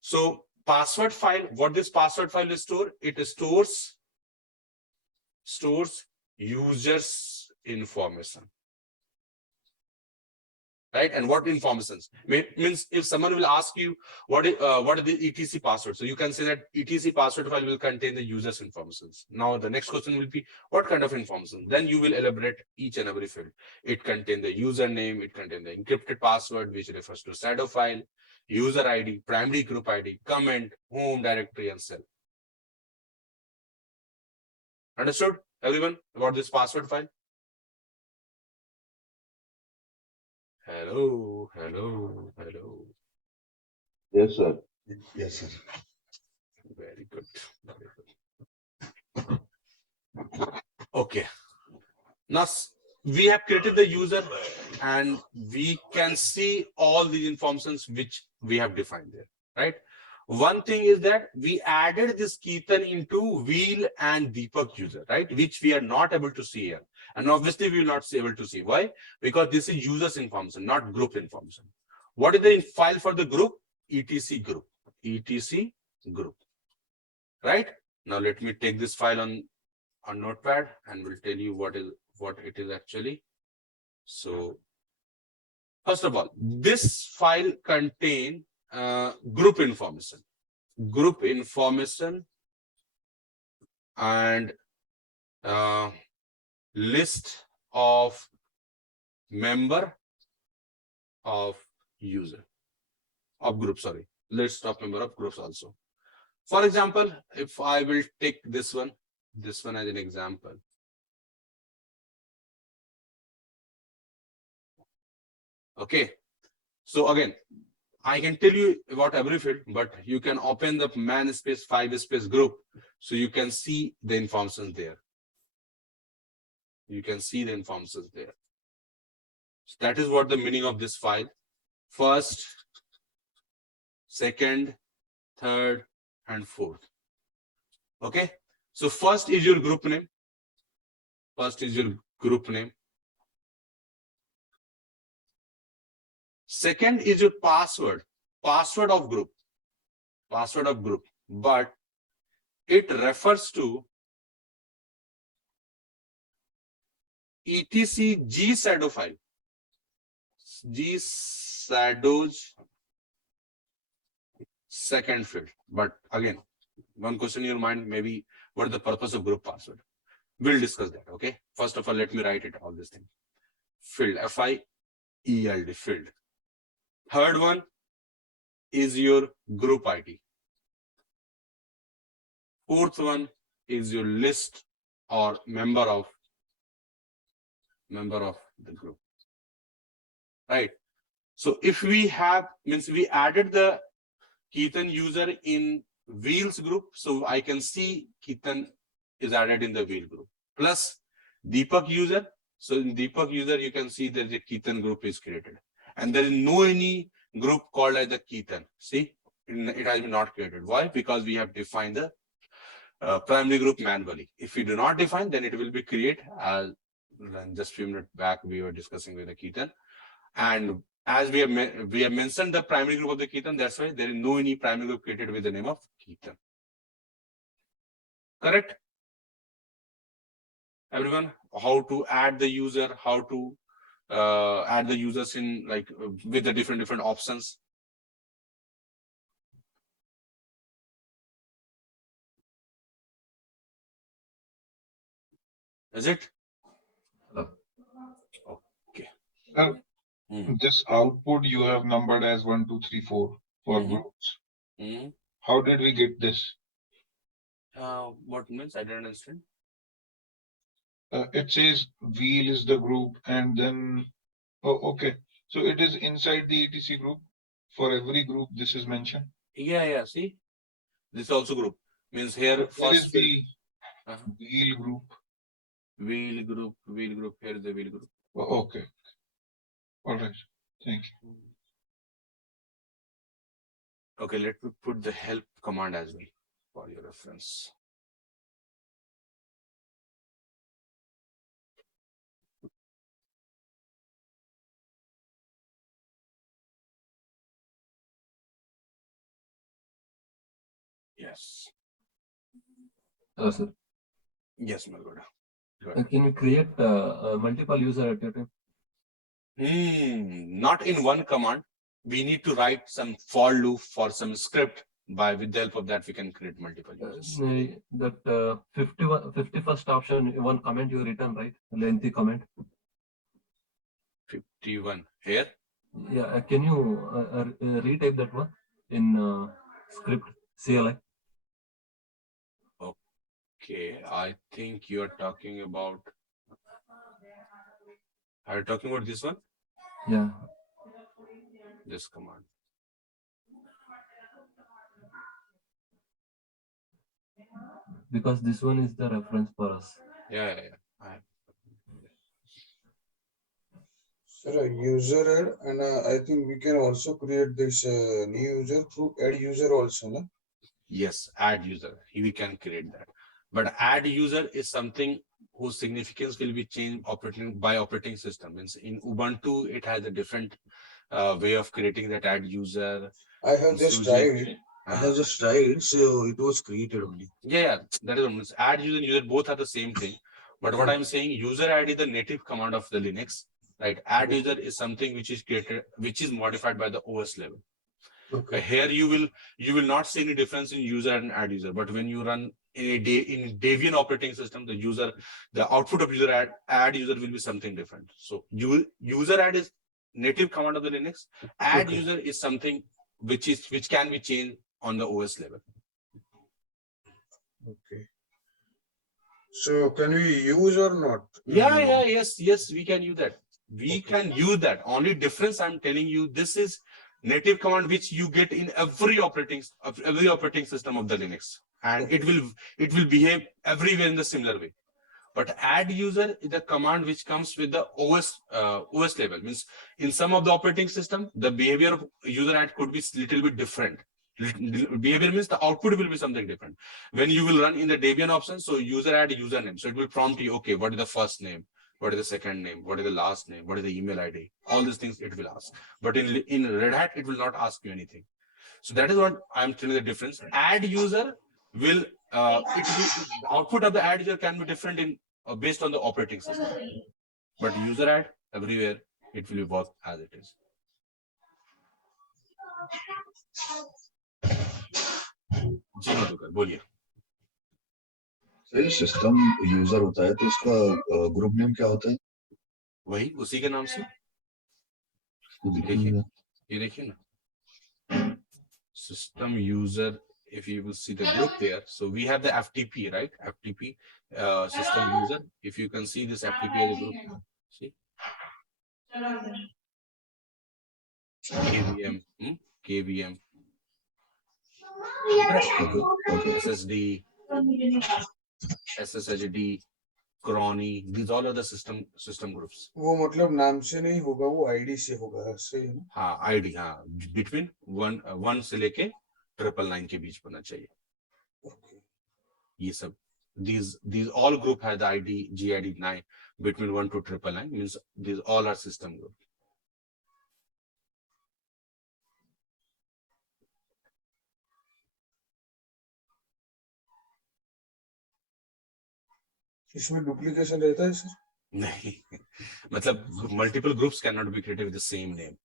So password file, what this password file is store? It stores users information, right? And what informations means, if someone will ask you what is the etc password, so you can say that etc password file will contain the users informations. Now the next question will be what kind of information? Then you will elaborate each and every field. It contains the username, it contains the encrypted password, which refers to shadow file, user ID, primary group ID, comment, home directory, and cell. Understood, everyone, about this password file? Hello. Yes, sir. Yes, sir. Very good. Okay. Now we have created the user and we can see all the informations which we have defined there, right? One thing is that we added this Keaton into Wheel and Deepak user, right? Which we are not able to see here. And obviously we will not be able to see. Why? Because this is users information, not group information. What is the file for the group? etc group. etc group, right? Now let me take this file on Notepad and will tell you what it is actually. So first of all, this file contains group information and list of member of user of group, sorry, list of member of groups also. For example, if I will take this one as an example. Okay, so again, I can tell you about every field, but you can open the man space 5 space group, so you can see the information there. You can see the information there. So that is what the meaning of this file. First, second, third, and fourth. Okay. So first is your group name. First is your group name. Second is your password. Password of group. Password of group. But it refers to etc gshadow file. Gshadows second field. But again, one question in your mind, maybe what is the purpose of group password? We'll discuss that. Okay. First of all, let me write it all this thing. Field, F-I-E-L-D, field. Third one is your group ID. Fourth one is your list or member of the group. Right. So if we have, means we added the Ketan user in Wheels group, so I can see Ketan is added in the Wheel group. Plus Deepak user. So in Deepak user, you can see that the Ketan group is created. And there is no any group called as the Ketan. See, it has been not created. Why? Because we have defined the primary group manually. If we do not define, then it will be created. Just a few minutes back, we were discussing with the Ketan. And as we have mentioned the primary group of the Ketan, that's why there is no any primary group created with the name of Ketan. Correct? Everyone, how to add the user, how to add the users in like with the different options. Is it? Okay. This output you have numbered as 1, 2, 3, 4 for groups. How did we get this? What means? I don't understand. It says wheel is the group, and then okay. So it is inside the etc group. For every group, this is mentioned. Yeah. See, this is also group. Means here first is the wheel group. Wheel group. Here is the wheel group. Okay. All right. Thank you. Okay, let me put the help command as well for your reference. Yes. Hello, sir. Yes, my God. Can you create multiple user at a time? Not in one command. We need to write some for loop for some script. With the help of that, we can create multiple users. That 51st option, one comment you written, right? Lengthy comment. 51 here. Yeah, can you retype that one in script CLI? Okay, I think you are talking about. Are you talking about this one? Yeah. This command. Because this one is the reference for us. Yeah. Sir, user add, and I think we can also create this new user through add user also, no? Yes, add user. We can create that. But add user is something whose significance will be changed by operating system. Means in Ubuntu, it has a different way of creating that add user. I have just tried. So it was created only. Yeah, that is what means. Add user and user both are the same thing. But what I'm saying, user add is the native command of the Linux. Right? Add user is something which is created, which is modified by the OS level. Okay. Here you will not see any difference in user and add user. But when you run in Debian operating system, the output of user add user will be something different. So user add is native command of the Linux. Add user is something which can be changed on the OS level. Okay. So can we use or not? Yes, we can use that. We can use that. Only difference I'm telling you, this is native command which you get in every operating system of the Linux, and it will behave everywhere in the similar way. But add user is the command which comes with the OS level. Means in some of the operating system, the behavior of user add could be little bit different. Behavior means the output will be something different. When you will run in the Debian option, so user add username. So it will prompt you, okay, what is the first name? What is the second name? What is the last name? What is the email ID? All these things it will ask. But in Red Hat, it will not ask you anything. So that is what I'm telling the difference. Add user will, output of the add user can be different in based on the operating system. But user add, everywhere, it will work as it is. जी मधुकर बोलिए। Sir system user होता है तो इसका group name क्या होता है? वही उसी के नाम से देखिए, ये देखिए ना, system user. If you will see the group there, so we have the FTP, right? FTP system user. If you can see this FTP as a group, see KVM, KVM, SSD, SSHD, Crony. These all are the system groups. वो मतलब नाम से नहीं होगा, वो ID से होगा, सही है ना? हाँ, आईडी, हाँ, between 1 से लेके 999 के बीच होना चाहिए। ये सब these all group have the ID GID 9 between 1 to 999, means these all are system group. इसमें डुप्लीकेशन रहता है सर? नहीं, मतलब multiple groups cannot be created with the same name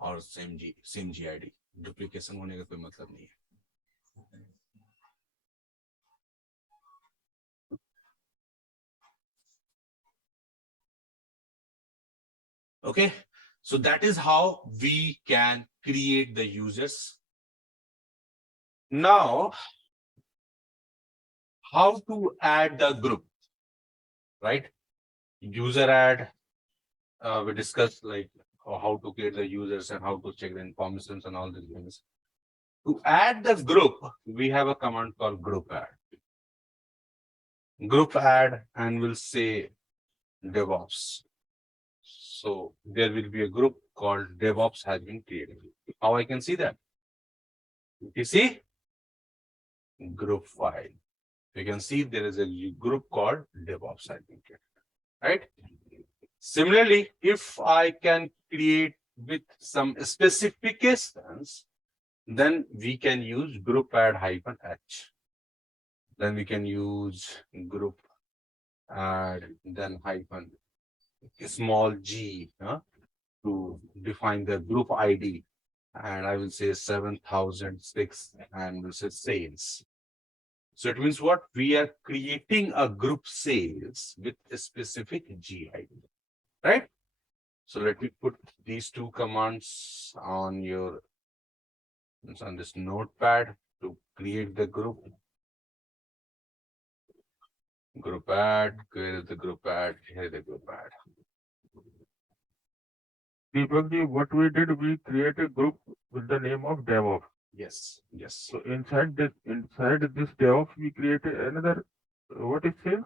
or same GID. Duplication होने का कोई मतलब नहीं है। Okay, so that is how we can create the users. Now, how to add the group, right? User add, we discussed like how to create the users and how to check the informations and all these things. To add the group, we have a command called group add. Group add, and we'll say DevOps. So there will be a group called DevOps has been created. How I can see that? You see? Group file. You can see there is a group called DevOps has been created. Right? Similarly, if I can create with some specifications, then we can use group add -h. Then we can use group add, then hyphen small g to define the group ID. And I will say 7006 and we'll say sales. So it means what? We are creating a group sales with a specific GID, right? So let me put these two commands on this notepad to create the group. Group add, where is the group add? Here is the group add. Deepak, what we did, we create a group with the name of DevOps. Yes, yes. So inside this DevOps, we create another. What is sales?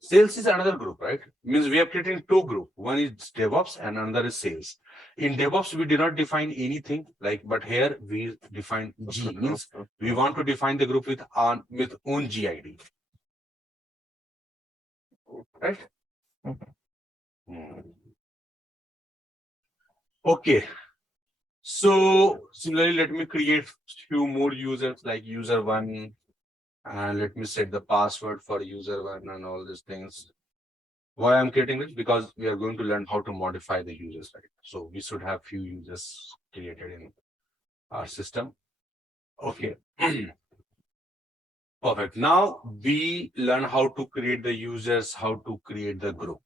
Sales is another group, right? Means we are creating two groups. One is DevOps and another is sales. In DevOps, we did not define anything like, but here we define G. Means we want to define the group with own GID. Right? Okay. So similarly, let me create few more users like user 1, and let me set the password for user 1 and all these things. Why I'm creating this? Because we are going to learn how to modify the users, right? So we should have few users created in our system. Okay. Perfect. Now we learn how to create the users, how to create the group.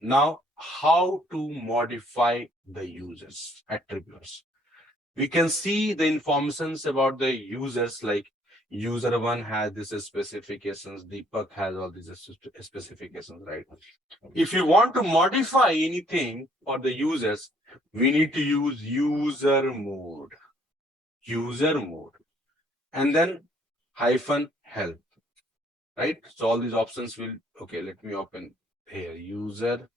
Now, how to modify the users attributes. We can see the informations about the users, like user 1 has these specifications, Deepak has all these specifications, right? If you want to modify anything for the users, we need to use user mode, and then -help, right? So all these options will, okay, let me open here, user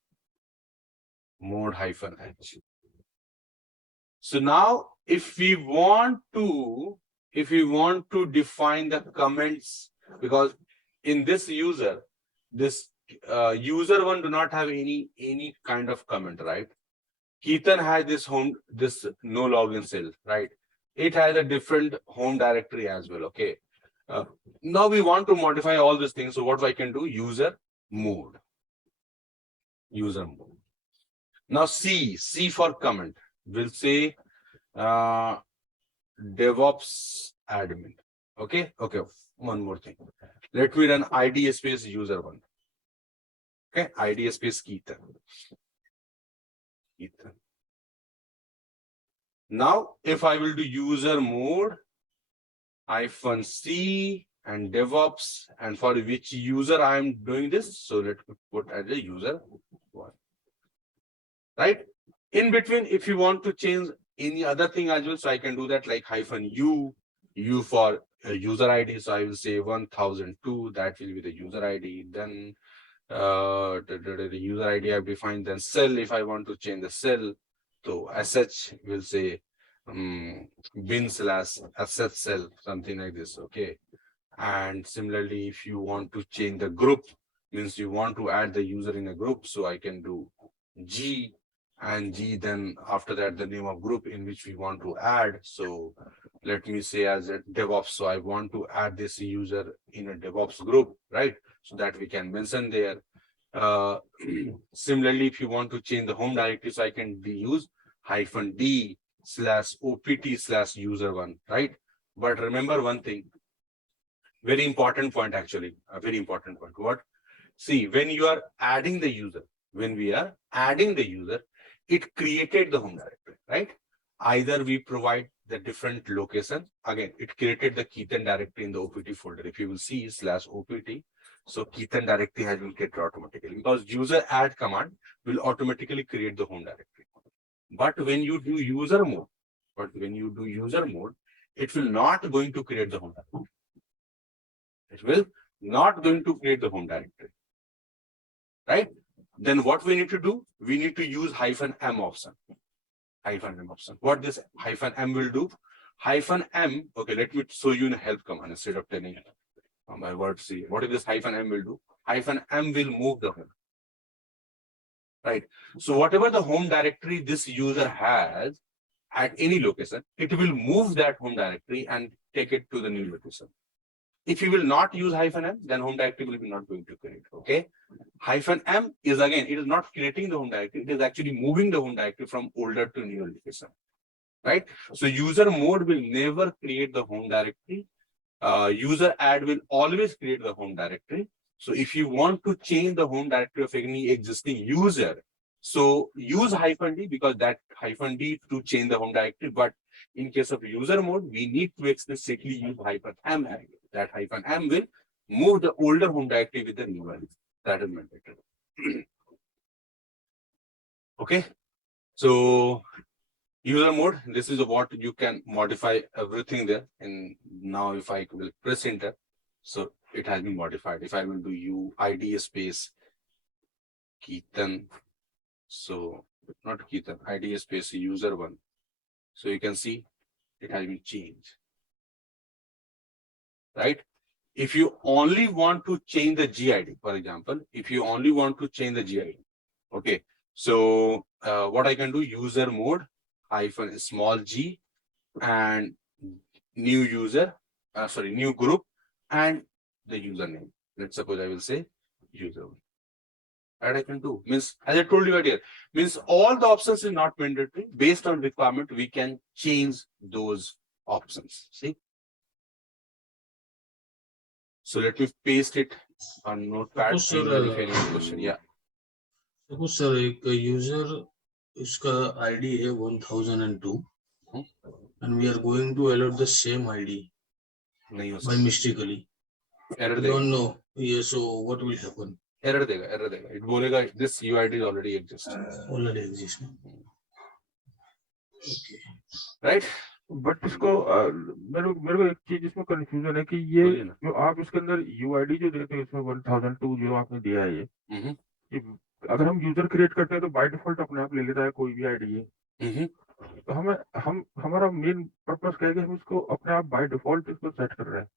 mode -h. So now if we want to define the comments, because in this user one do not have any kind of comment, right? Keaton has this no login cell, right? It has a different home directory as well. Okay. Now we want to modify all these things. So what I can do? User mode. Now C for comment. We'll say DevOps admin. Okay. One more thing. Let me run ID space user one. Okay. ID space Keaton. Now, if I will do user mode -C and DevOps, and for which user I am doing this, so let me put as a user one. Right? In between, if you want to change any other thing as well, so I can do that like -U for user ID. So I will say 1002. That will be the user ID. Then the user ID I've defined. Then cell, if I want to change the cell. So sh will say bin/asset cell, something like this. Okay. And similarly, if you want to change the group, means you want to add the user in a group, so I can do G and G, then after that the name of group in which we want to add. So let me say as a DevOps, so I want to add this user in a DevOps group, right? So that we can mention there. Similarly, if you want to change the home directory, so I can use -D/opt/user1, right? But remember one thing, very important point, actually, a very important point. What? See, when you are adding the user, it created the home directory, right? Either we provide the different location. Again, it created the Keaton directory in the OPT folder. If you will see /opt, so Keaton directory has been created automatically, because user add command will automatically create the home directory. But when you do user mode, it will not going to create the home directory. It will not going to create the home directory, right? Then what we need to do? We need to use -m option. What this -m will do? -m. Okay, let me show you in a help command instead of telling my word. See, what is this -m will do? -m will move the home. Right. So whatever the home directory this user has at any location, it will move that home directory and take it to the new location. If you will not use -m, then home directory will be not going to create. Okay. -m is, again, it is not creating the home directory. It is actually moving the home directory from older to newer location. Right. So user mode will never create the home directory. User add will always create the home directory. So if you want to change the home directory of any existing user, so use -D, because that -D to change the home directory. But in case of user mode, we need to explicitly use -m. That -m will move the older home directory with the new value. That is mandatory. Okay. So user mode, this is what you can modify everything there. And now if I will press enter, so it has been modified. If I will do ID space Keaton, so not Keaton, ID space user one. So you can see it has been changed. Right? If you only want to change the GID, for example, okay. So what I can do, user mode -g and new user, new group and the username. Let's suppose I will say user. That I can do. Means, as I told you earlier, means all the options is not mandatory. Based on requirement, we can change those options. See? So let me paste it on notepad. If any question, yeah. Suppose sir, एक user उसका ID है 1002 and we are going to allot the same ID by mistakenly. Error We don't know. Yeah, so what will happen? Error देगा. It बोलेगा this UID already exists. Already exists. Okay. Right? But इसको मेरे को एक चीज इसमें confusion है कि ये जो आप इसके अंदर यूआईडी जो देते हैं इसमें 1002 जो आपने दिया है ये अगर हम यूजर क्रिएट करते हैं तो बाय डिफॉल्ट अपने आप ले लेता है कोई भी आईडी है, तो हमारा मेन पर्पस क्या है कि हम इसको अपने आप बाय डिफॉल्ट इसको सेट कर रहे हैं।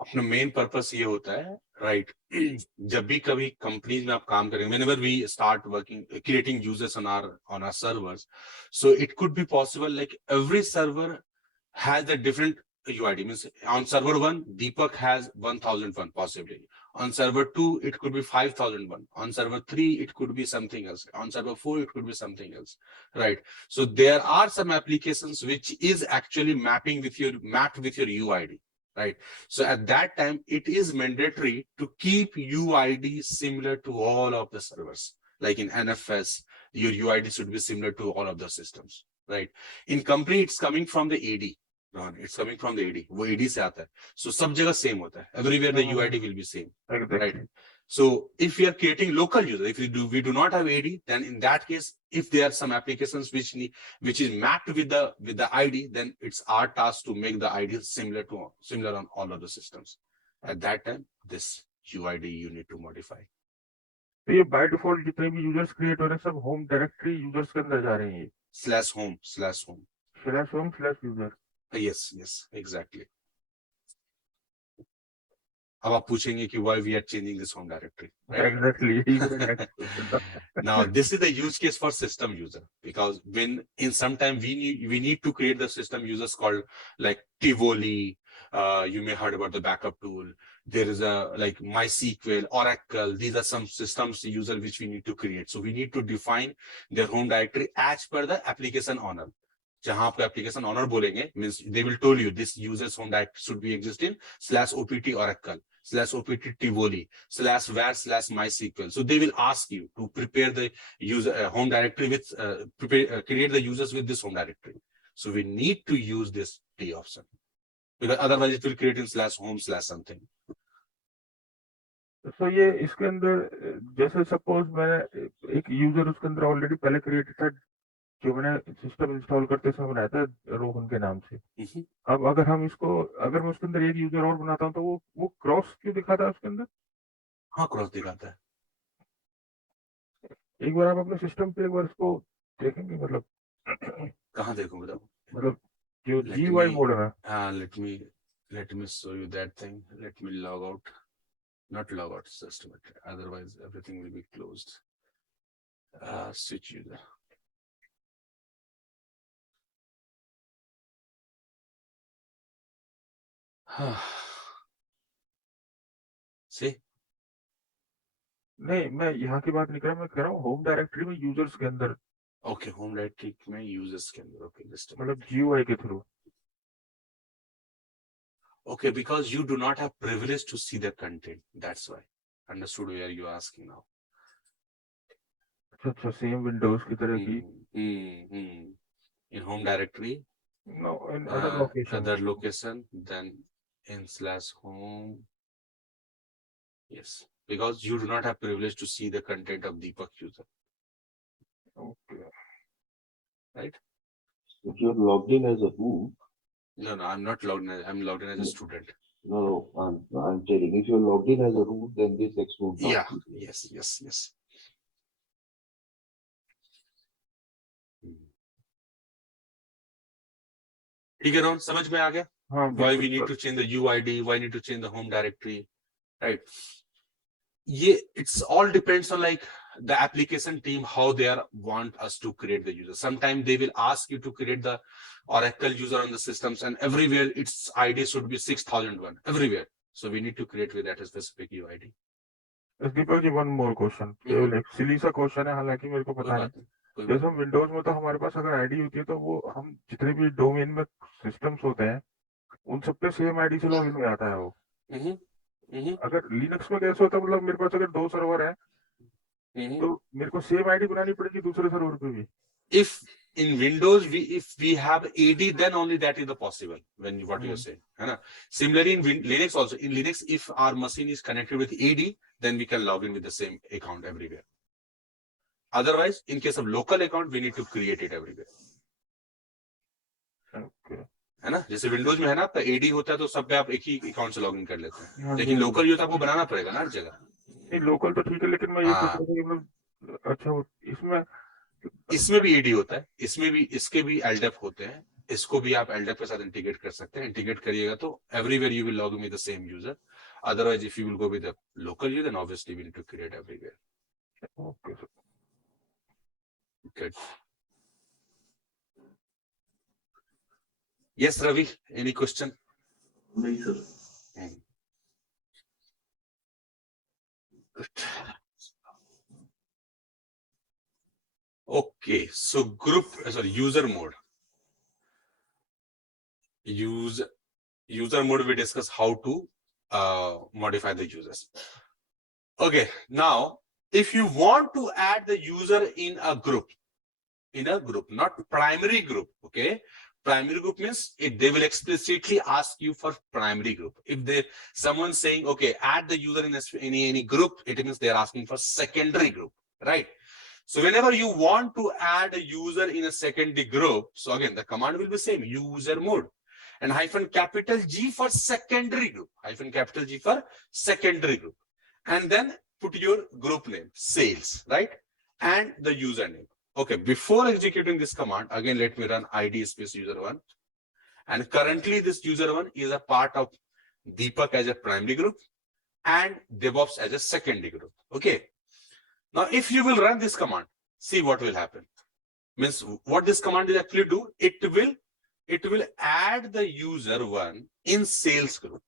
अपना मेन पर्पस ये होता है, राइट? जब भी कभी कंपनीज में आप काम करेंगे, whenever we start working creating users on our servers, so it could be possible like every server has a different UID. Means on server 1 Deepak has 1001 possibly, on server 2 it could be 5001, on server 3 it could be something else, on server 4 it could be something else, right? So there are some applications which is actually mapped with your UID, right? So at that time it is mandatory to keep UID similar to all of the servers. Like in NFS your UID should be similar to all of the systems, right? In company it's coming from the AD, it's coming from the AD, वो AD से आता है, so सब जगह same होता है, everywhere the UID will be same, right? So if we are creating local user, if we do not have AD, then in that case, if there are some applications which is mapped with the ID, then it's our task to make the ID similar on all of the systems. At that time, this UID you need to modify. तो ये by default जितने भी users create हो रहे हैं सब home directory users के अंदर जा रहे हैं, /home//user. Yes, exactly. अब आप पूछेंगे कि why we are changing this home directory, right? Exactly. Now this is the use case for system user, because when in some time we need to create the system users called like Tivoli. You may heard about the backup tool. There is a like MySQL, Oracle. These are some systems user which we need to create. So we need to define their home directory as per the application owner. जहां आपको application owner बोलेंगे, means they will tell you this user's home directory should be exist in /opt Oracle, /opt Tivoli, /var/MySQL. So they will ask you to prepare the user home directory with create the users with this home directory. So we need to use this T option, because otherwise it will create in /home/something. तो ये इसके अंदर जैसे suppose मैंने एक user उसके अंदर already पहले क्रिएटेड था जो मैंने सिस्टम इंस्टॉल करते समय बनाया था रोहन के नाम से। अब अगर मैं उसके अंदर एक यूजर और बनाता हूँ तो वो क्रॉस क्यों दिखाता है उसके अंदर? हाँ, क्रॉस दिखाता है। एक बार आप अपने सिस्टम पे एक बार इसको देखेंगे, मतलब कहाँ देखूं बताओ? मतलब जो GUI मोड है। हाँ, let me show you that thing. Let me log out. Not log out system, otherwise everything will be closed. Switch user. See? नहीं, मैं यहाँ की बात नहीं कर रहा, मैं कह रहा हूँ होम डायरेक्टरी में यूजर्स के अंदर। Okay, होम डायरेक्टरी में यूजर्स के अंदर। Okay, मतलब GUI के through. Okay, because you do not have privilege to see the content. That's why. Understood where you are asking now. अच्छा, सेम विंडोज की तरह की। In home directory. No, in other location. Then in /home. Yes, because you do not have privilege to see the content of Deepak user. Okay. Right? If you're logged in as a root. No, I'm not logged in. I'm logged in as a student. No, I'm telling. If you're logged in as a root, then this excludes. Yeah. Yes. ठीक है रोहन, समझ में आ गया? हाँ, why we need to change the UID, why need to change the home directory, right? It's all depends on like the application team, how they want us to create the user. Sometimes they will ask you to create the Oracle user on the systems, and everywhere its ID should be 6001 everywhere. So we need to create with that a specific UID. Deepak ji, one more question. एक सिली सा question है, हालांकि मेरे को पता नहीं। जैसे Windows में तो हमारे पास अगर आईडी होती है तो वो हम जितने भी डोमेन में सिस्टम्स होते हैं उन सब पे सेम आईडी से लॉगिन हो जाता है वो। अगर लिनक्स में कैसे होता है, मतलब मेरे पास अगर 2 सर्वर है तो मेरे को सेम आईडी बनानी पड़ेगी दूसरे सर्वर पे भी? If in Windows if we have AD, then only that is the possible when what you say, है ना? Similarly in Linux also, in Linux if our machine is connected with AD, then we can log in with the same account everywhere. Otherwise, in case of local account, we need to create it everywhere. Okay. है ना? जैसे Windows में है ना, आपका AD होता है तो सब पे आप एक ही अकाउंट से लॉगिन कर लेते हैं, लेकिन लोकल यूजर आपको बनाना पड़ेगा ना हर जगह। नहीं, लोकल तो ठीक है, लेकिन मैं ये पूछ रहा था कि मतलब अच्छा इसमें इसमें भी ईडी होता है, इसमें भी, इसके भी एलडेप होते हैं, इसको भी आप एलडेप के साथ इंटीग्रेट कर सकते हैं। इंटीग्रेट करिएगा तो everywhere you will log with the same user, otherwise if you will go with the local user then obviously we need to create everywhere. Okay sir. Good. Yes, Ravi, any question? नहीं sir. Good. Okay, so group, sorry, user mode. User mode, we discuss how to modify the users. Okay, now if you want to add the user in a group, not primary group, okay? Primary group means they will explicitly ask you for primary group. If someone's saying, okay, add the user in any group, it means they're asking for secondary group, right? So whenever you want to add a user in a secondary group, so again, the command will be same, user mode, and -G for secondary group, -G for secondary group. And then put your group name, sales, right? And the username. Okay, before executing this command, again, let me run ID space user1. And currently this user1 is a part of Deepak as a primary group and DevOps as a secondary group. Okay. Now, if you will run this command, see what will happen. Means what this command will actually do, it will add the user1 in sales group.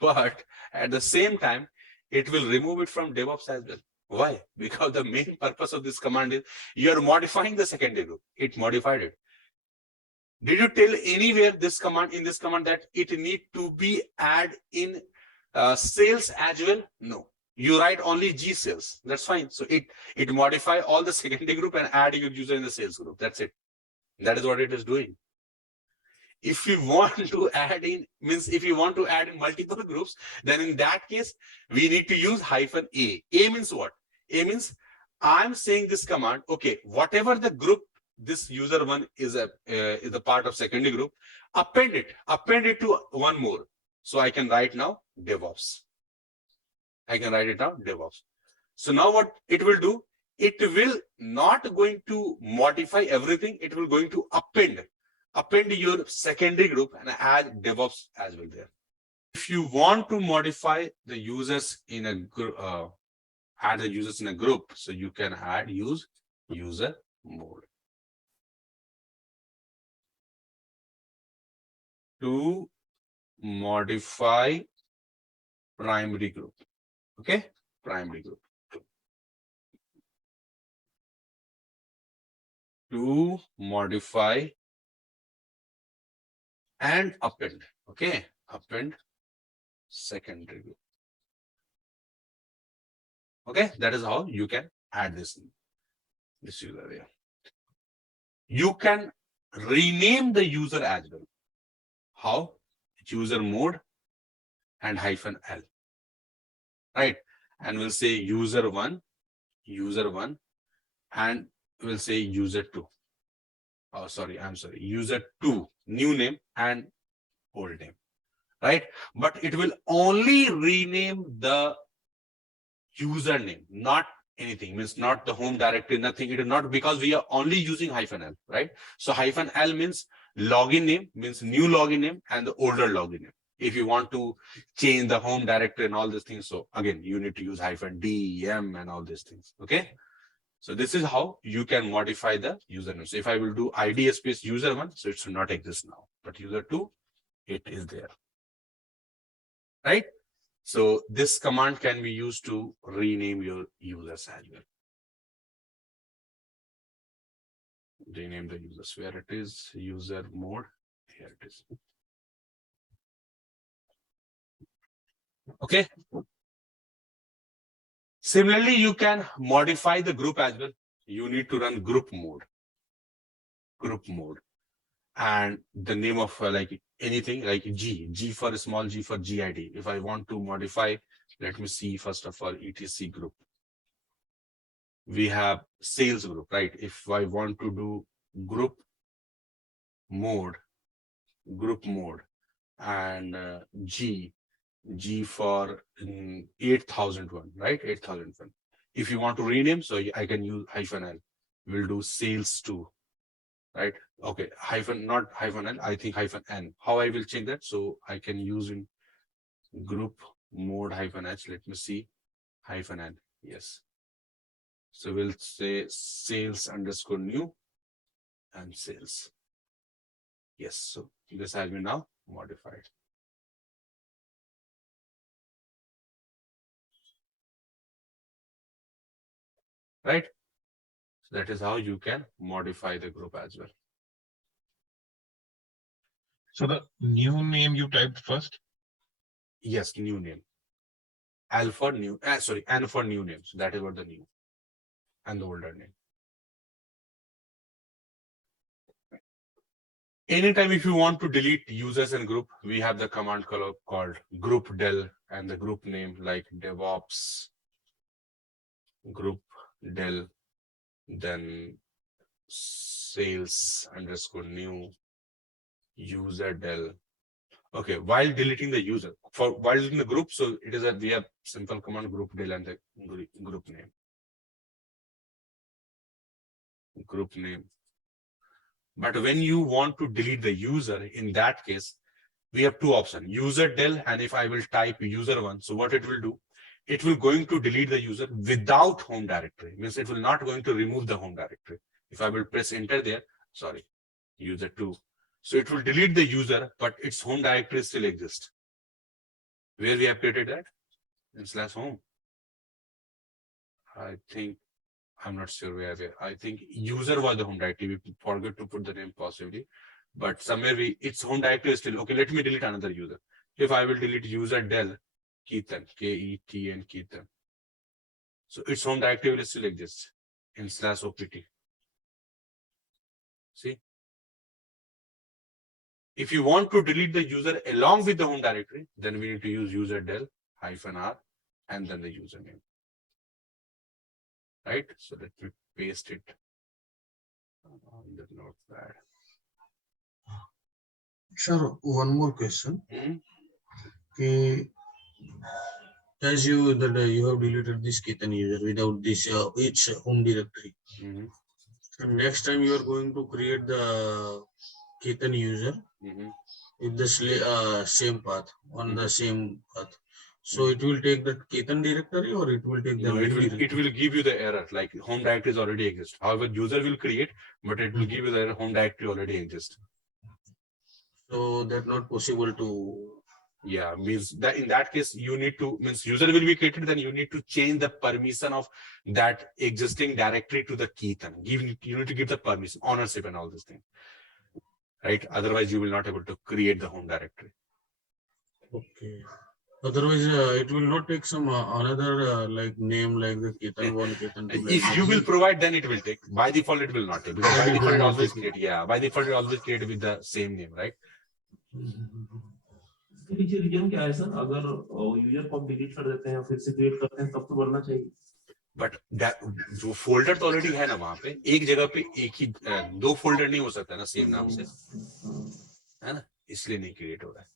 But at the same time, it will remove it from DevOps as well. Why? Because the main purpose of this command is you are modifying the secondary group. It modified it. Did you tell anywhere in this command that it need to be add in sales as well? No. You write only G sales. That's fine. So it modify all the secondary group and add your user in the sales group. That's it. That is what it is doing. If you want to add in, means if you want to add in multiple groups, then in that case, we need to use -A. A means what? A means I'm saying this command, okay, whatever the group this user1 is a part of secondary group, append it to one more. So I can write now DevOps. So now what it will do, it will not going to modify everything. It will going to append your secondary group and add DevOps as well there. If you want to modify the users in a group, add the users in a group, so you can add use user mode to modify primary group. Okay, primary group to modify and append. Okay, append secondary group. Okay, that is how you can add this user there. You can rename the user as well. How? User mode and -L. Right? And we'll say user1, and we'll say user2. Oh, sorry, I'm sorry. User2, new name and old name. Right? But it will only rename the username, not anything, means not the home directory, nothing. It is not, because we are only using -L, right? So -L means login name, means new login name and the older login name. If you want to change the home directory and all these things, so again, you need to use -D, M and all these things. Okay. So this is how you can modify the username. So if I will do ID space user1, so it should not exist now, but user2, it is there. Right? So this command can be used to rename your users as well. Rename the users. Where it is, user mode. Here it is. Okay. Similarly, you can modify the group as well. You need to run group mode. And the name of like anything like G for small g for GID. If I want to modify, let me see first of all, etc group. We have sales group, right? If I want to do group mode, and G for 8001, right? 8001. If you want to rename, so I can use -n. We'll do sales too, right? Okay, not -n, I think -n. How I will change that? So I can use in group mode -h. Let me see, -n. Yes. So we'll say sales underscore new and sales. Yes, so this has been now modified. Right? So that is how you can modify the group as well. So the new name you typed first? Yes, new name. N for new names. That is what the new and the older name. Anytime if you want to delete users and group, we have the command called group del and the group name like DevOps group del, then sales underscore new user del. Okay, while deleting the user, while deleting the group, so it is that we have simple command group del and the group name. Group name. But when you want to delete the user, in that case, we have two options, user del, and if I will type user1, so what it will do, it will going to delete the user without home directory, means it will not going to remove the home directory. If I will press enter there, sorry, user2. So it will delete the user, but its home directory still exists. Where we have created that? In /home. I think, I'm not sure where. I think user was the home directory. We forgot to put the name possibly, but somewhere its home directory is still, okay, let me delete another user. If I will delete user del, Ketan, K-E-T-N, Ketan. So its home directory will still exist in /opt. See? If you want to delete the user along with the home directory, then we need to use user del -r and then the username. Right? So let me paste it on the notepad. Sure, one more question. Mm-hmm. As you have deleted this Ketan user without this its home directory. Mm-hmm. So next time you are going to create the Ketan user with the same path on the same path. So it will take the Ketan directory or it will take the no, it will give you the error like home directories already exist. However, user will create, but it will give you the error home directory already exists. So that's not possible to. Yeah, means that in that case you need to, means user will be created, then you need to change the permission of that existing directory to the Ketan. You need to give the permission, ownership and all this thing. Right? Otherwise you will not able to create the home directory. Okay. Otherwise, it will not take some another like name like the Ketan 1, Ketan 2. If you will provide, then it will take. By default, it will not take. Because by default, it always create. Yeah, by default, it always create with the same name, right? इसके पीछे reason क्या है sir? अगर user को delete कर देते हैं फिर से क्रिएट करते हैं तब तो बनना चाहिए. बट जो फोल्डर तो ऑलरेडी है ना वहां पे, एक जगह पे एक ही 2 फोल्डर नहीं हो सकता ना सेम नाम से, है ना, इसलिए नहीं क्रिएट हो रहा है.